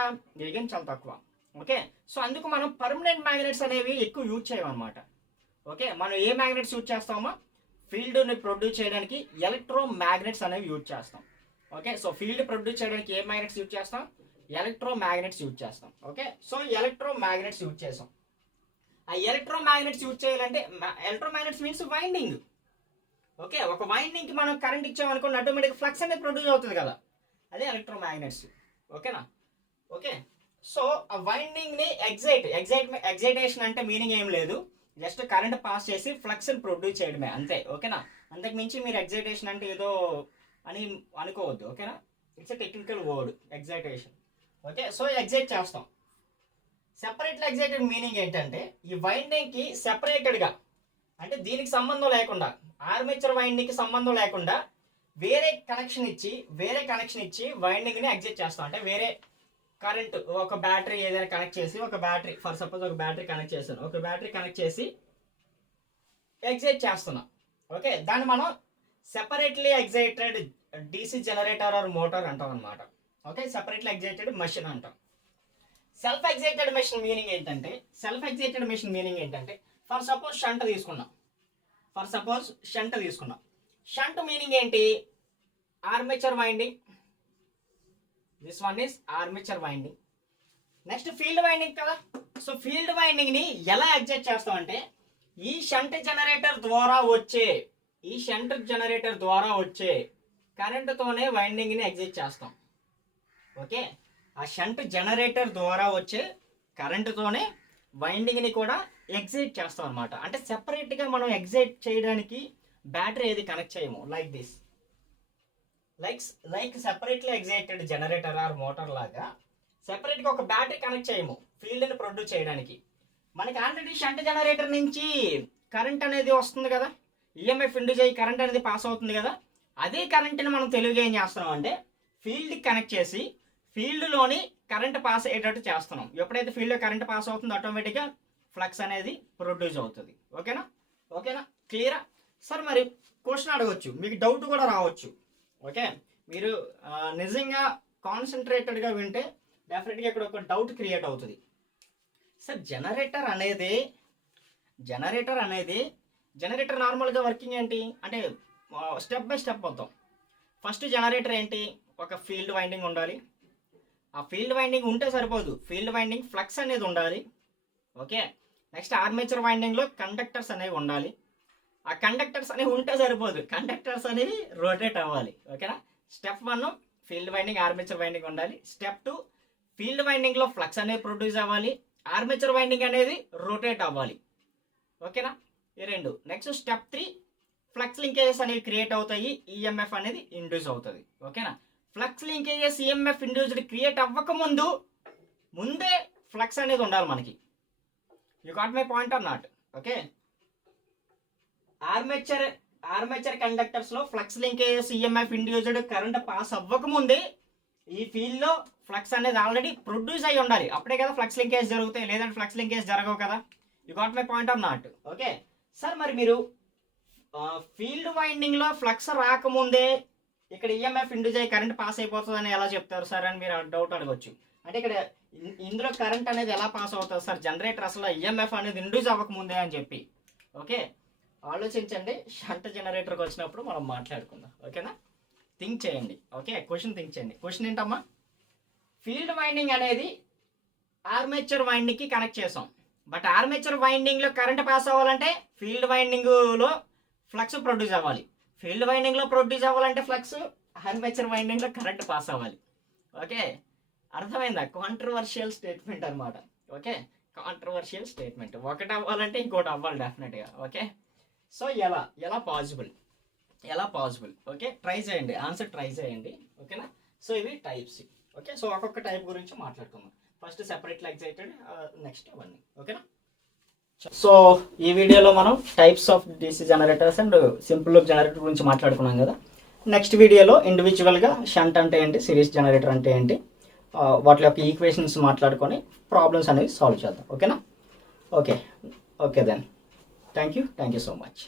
ఎగైన్ చాలా తక్కువ. ఓకే, సో అందుకు మనం పర్మనెంట్ మ్యాగ్నెట్స్ అనేవి ఎక్కువ యూజ్ చేయమన్నమాట. ఓకే, మనం ఏ మ్యాగ్నెట్స్ యూజ్ చేస్తామో ఫీల్డ్ని ప్రొడ్యూస్ చేయడానికి ఎలక్ట్రో మ్యాగ్నెట్స్ అనేవి యూజ్ చేస్తాం. ఓకే, సో ఫీల్డ్ ప్రొడ్యూస్ చేయడానికి ఏ మ్యాగ్నెట్స్ యూజ్ చేస్తాం, ఎలక్ట్రో మ్యాగ్నెట్స్ యూజ్ చేస్తాం. Okay, so electro magnets use చేస్తాం. ఆ ఎలక్ట్రో మ్యాగ్నెట్స్ యూజ్ చేయాలంటే, electro magnets means winding. Okay, ఒక వైండింగ్ కి మనం కరెంట్ ఇచ్చామనుకోండి, ఆటోమేటిక్ ఫ్లక్స్ అనేది ప్రొడ్యూస్ అవుతుంది కదా, అదే ఎలక్ట్రో మ్యాగ్నెట్స్. ఓకేనా? ఓకే, సో ఆ వైండింగ్ ని ఎగ్జైటేషన్ అంటే మీనింగ్ ఏం లేదు, జస్ట్ కరెంట్ పాస్ చేసి ఫ్లక్స్ ని ప్రొడ్యూస్ చేయడమే అంతే. ఓకేనా? అంతకు మించి మీరు ఎగ్జైటేషన్ అంటే ఏదో అని అనుకోవద్దు. ఓకేనా? It's a technical word excitation. Okay, so excite చేస్తాం. సెపరేట్లీ ఎగ్జైటెడ్ మీనింగ్ ఏంటంటే, ఈ వైండింగ్ కి సెపరేటెడ్గా అంటే దీనికి సంబంధం లేకుండా, ఆర్మేచర్ వైండింగ్ కి సంబంధం లేకుండా వేరే కనెక్షన్ ఇచ్చి వైండింగ్ ని ఎగ్జైట్ చేస్తాం. అంటే వేరే కరెంట్, ఒక బ్యాటరీ ఏదైనా కనెక్ట్ చేసి, ఒక బ్యాటరీ ఫర్ సపోజ్ ఒక బ్యాటరీ కనెక్ట్ చేస్తాను, ఒక బ్యాటరీ కనెక్ట్ చేసి ఎగ్జైట్ చేస్తున్నాం. ఓకే, దాన్ని మనం separately excited DC generator are motor అంటాం అనమాట. ఓకే, సెపరేట్లీ ఎగ్జైటెడ్ మెషిన్ అంటాం. సెల్ఫ్ ఎగ్జైటెడ్ మెషిన్ మీనింగ్ ఏంటంటే, ఫర్ సపోజ్ షంట్ తీసుకున్నాం. షంట్ మీనింగ్ ఏంటి, armature winding, this one is armature winding. Next field winding కదా, సో ఫీల్డ్ వైండింగ్ ని ఎలా ఎగ్జైట్ చేస్తామంటే, ఈ షంట్ జనరేటర్ ద్వారా వచ్చే కరెంటుతోనే వైండింగ్ ని ఎగ్జైట్ చేస్తాం. ఓకే, ఆ షంట్ జనరేటర్ ద్వారా వచ్చే కరెంటుతోనే వైండింగ్ ని కూడా ఎగ్జైట్ చేస్తాం అనమాట. అంటే సెపరేట్ గా మనం ఎగ్జైట్ చేయడానికి బ్యాటరీ ఏది కనెక్ట్ చేయము, like this, like separately excited generator are motor లాగా సెపరేట్ గా ఒక బ్యాటరీ కనెక్ట్ చేయము ఫీల్డ్ ని ప్రొడ్యూస్ చేయడానికి. మనకి ఆల్రెడీ షంట్ జనరేటర్ నుంచి కరెంట్ అనేది వస్తుంది కదా, ఈఎంఎఫ్ ఇండ్యూస్ అయ్యి కరెంట్ అనేది పాస్ అవుతుంది కదా, అదే కరెంట్ని మనం తెలుగుగా ఏం చేస్తున్నాం అంటే, ఫీల్డ్ క్యారెక్ట్ చేసి ఫీల్డ్ లోని కరెంట్ పాస్ అయ్యేటట్టు చేస్తున్నాం. ఎప్పుడైతే ఫీల్డ్ లో కరెంట్ పాస్ అవుతుందో ఆటోమేటిక్గా ఫ్లక్స్ అనేది ప్రొడ్యూస్ అవుతుంది. ఓకేనా? ఓకేనా? క్లియరా? సార్ మరి క్వశ్చన్ అడగొచ్చు, మీకు డౌట్ కూడా రావచ్చు. ఓకే, మీరు నిజంగా కాన్సన్ట్రేటెడ్గా వింటే డెఫినెట్గా ఇక్కడ ఒక డౌట్ క్రియేట్ అవుతుంది. సార్ జనరేటర్ జనరేటర్ నార్మల్గా వర్కింగ్ ఏంటి అంటే స్టెప్ బై స్టెప్ వద్దాం. ఫస్ట్ జనరేటర్ ఏంటి, ఒక ఫీల్డ్ వైండింగ్ ఉండాలి. ఆ ఫీల్డ్ వైండింగ్ ఉంటే సరిపోదు, ఫీల్డ్ వైండింగ్ ఫ్లక్స్ అనేది ఉండాలి. ఓకే, నెక్స్ట్ ఆర్మేచర్ వైండింగ్లో కండక్టర్స్ అనేవి ఉండాలి. ఆ కండక్టర్స్ అనేవి ఉంటే సరిపోదు, కండక్టర్స్ అనేవి రొటేట్ అవ్వాలి. ఓకేనా? Step 1 field winding armature winding ఉండాలి. స్టెప్ 2 ఫీల్డ్ వైండింగ్లో ఫ్లక్స్ అనేది ప్రొడ్యూస్ అవ్వాలి, ఆర్మేచర్ వైండింగ్ అనేది రొటేట్ అవ్వాలి. ఓకేనా? ఈ రెండు. నెక్స్ట్ స్టెప్ 3 ఫ్లక్స్ లింకేజెస్ అనేవి క్రియేట్ అవుతాయి, ఈఎంఎఫ్ అనేది ఇండ్యూస్ అవుతుంది. ఓకేనా? Flux linkages EMF induced create అవ్వక ముందే ఫ్లక్స్ అనేది ఉండాలి మనకి. You got my point or not? Okay, armature conductors లో flux linkages EMF induced current pass అవ్వక ముందే ఈ ఫీల్డ్ లో ఫ్లక్స్ అనేది ఆల్రెడీ ప్రొడ్యూస్ అయ్యి ఉండాలి, అప్పుడే కదా ఫ్లక్స్ లింకేజ్ జరుగుతాయి, లేదంటే ఫ్లక్స్ లింకేజ్ జరగవు కదా. You got my point or not? Okay sir, మరి మీరు ఫీల్డ్ వైండింగ్ లో ఫ్లక్స్ రాకముందే ఇక్కడ ఈఎంఎఫ్ ఇండ్యూస్ అయ్యి కరెంట్ పాస్ అయిపోతుంది అని ఎలా చెప్తారు సార్ అని మీరు డౌట్ అడగచ్చు. అంటే ఇక్కడ ఇందులో కరెంట్ అనేది ఎలా పాస్ అవుతుంది సార్, జనరేటర్ అసలు ఈఎంఎఫ్ అనేది ఇండ్యూస్ అవ్వకముందే అని చెప్పి. ఓకే, ఆలోచించండి. షంట్ జనరేటర్కి వచ్చినప్పుడు మనం మాట్లాడుకుందాం. ఓకేనా, థింక్ చేయండి. ఓకే, క్వశ్చన్ థింక్ చేయండి. క్వశ్చన్ ఏంటమ్మా, ఫీల్డ్ వైండింగ్ అనేది ఆర్మేచర్ వైండింగ్కి కనెక్ట్ చేసాం. బట్ ఆర్మేచర్ వైండింగ్లో కరెంట్ పాస్ అవ్వాలంటే ఫీల్డ్ వైండింగ్లో ఫ్లక్స్ ప్రొడ్యూస్ అవ్వాలి. ఫీల్డ్ వైండింగ్లో ప్రొడ్యూస్ అవ్వాలంటే ఫ్లక్స్, ఆర్మేచర్ వైండింగ్లో కరెంట్ పాస్ అవ్వాలి. ఓకే, అర్థమైందా? కాంట్రవర్షియల్ స్టేట్మెంట్ అనమాట. Okay, controversial statement. ఒకటి అవ్వాలంటే ఇంకోటి అవ్వాలి డెఫినెట్గా. ఓకే, సో ఎలా పాసిబుల్. ఓకే, ట్రై చేయండి, ఆన్సర్ ట్రై చేయండి. ఓకేనా, సో ఇవి టైప్స్. ఓకే, సో ఒక్కొక్క టైప్ గురించి మాట్లాడుకుందాం. ఫస్ట్ సెపరేట్లీ ఎక్సైటెడ్, నెక్స్ట్ అవన్నీ. ఓకేనా, సో ఈ వీడియోలో మనం types of DC generators and simple loop generator గురించి మాట్లాడుకున్నాం కదా. నెక్స్ట్ వీడియోలో ఇండివిజువల్గా షంట్ అంటే ఏంటి, సిరీస్ జనరేటర్ అంటే ఏంటి, వాటి యొక్క ఈక్వేషన్స్ మాట్లాడుకొని ప్రాబ్లమ్స్ అనేవి సాల్వ్ చేద్దాం. ఓకేనా, okay then thank you so much.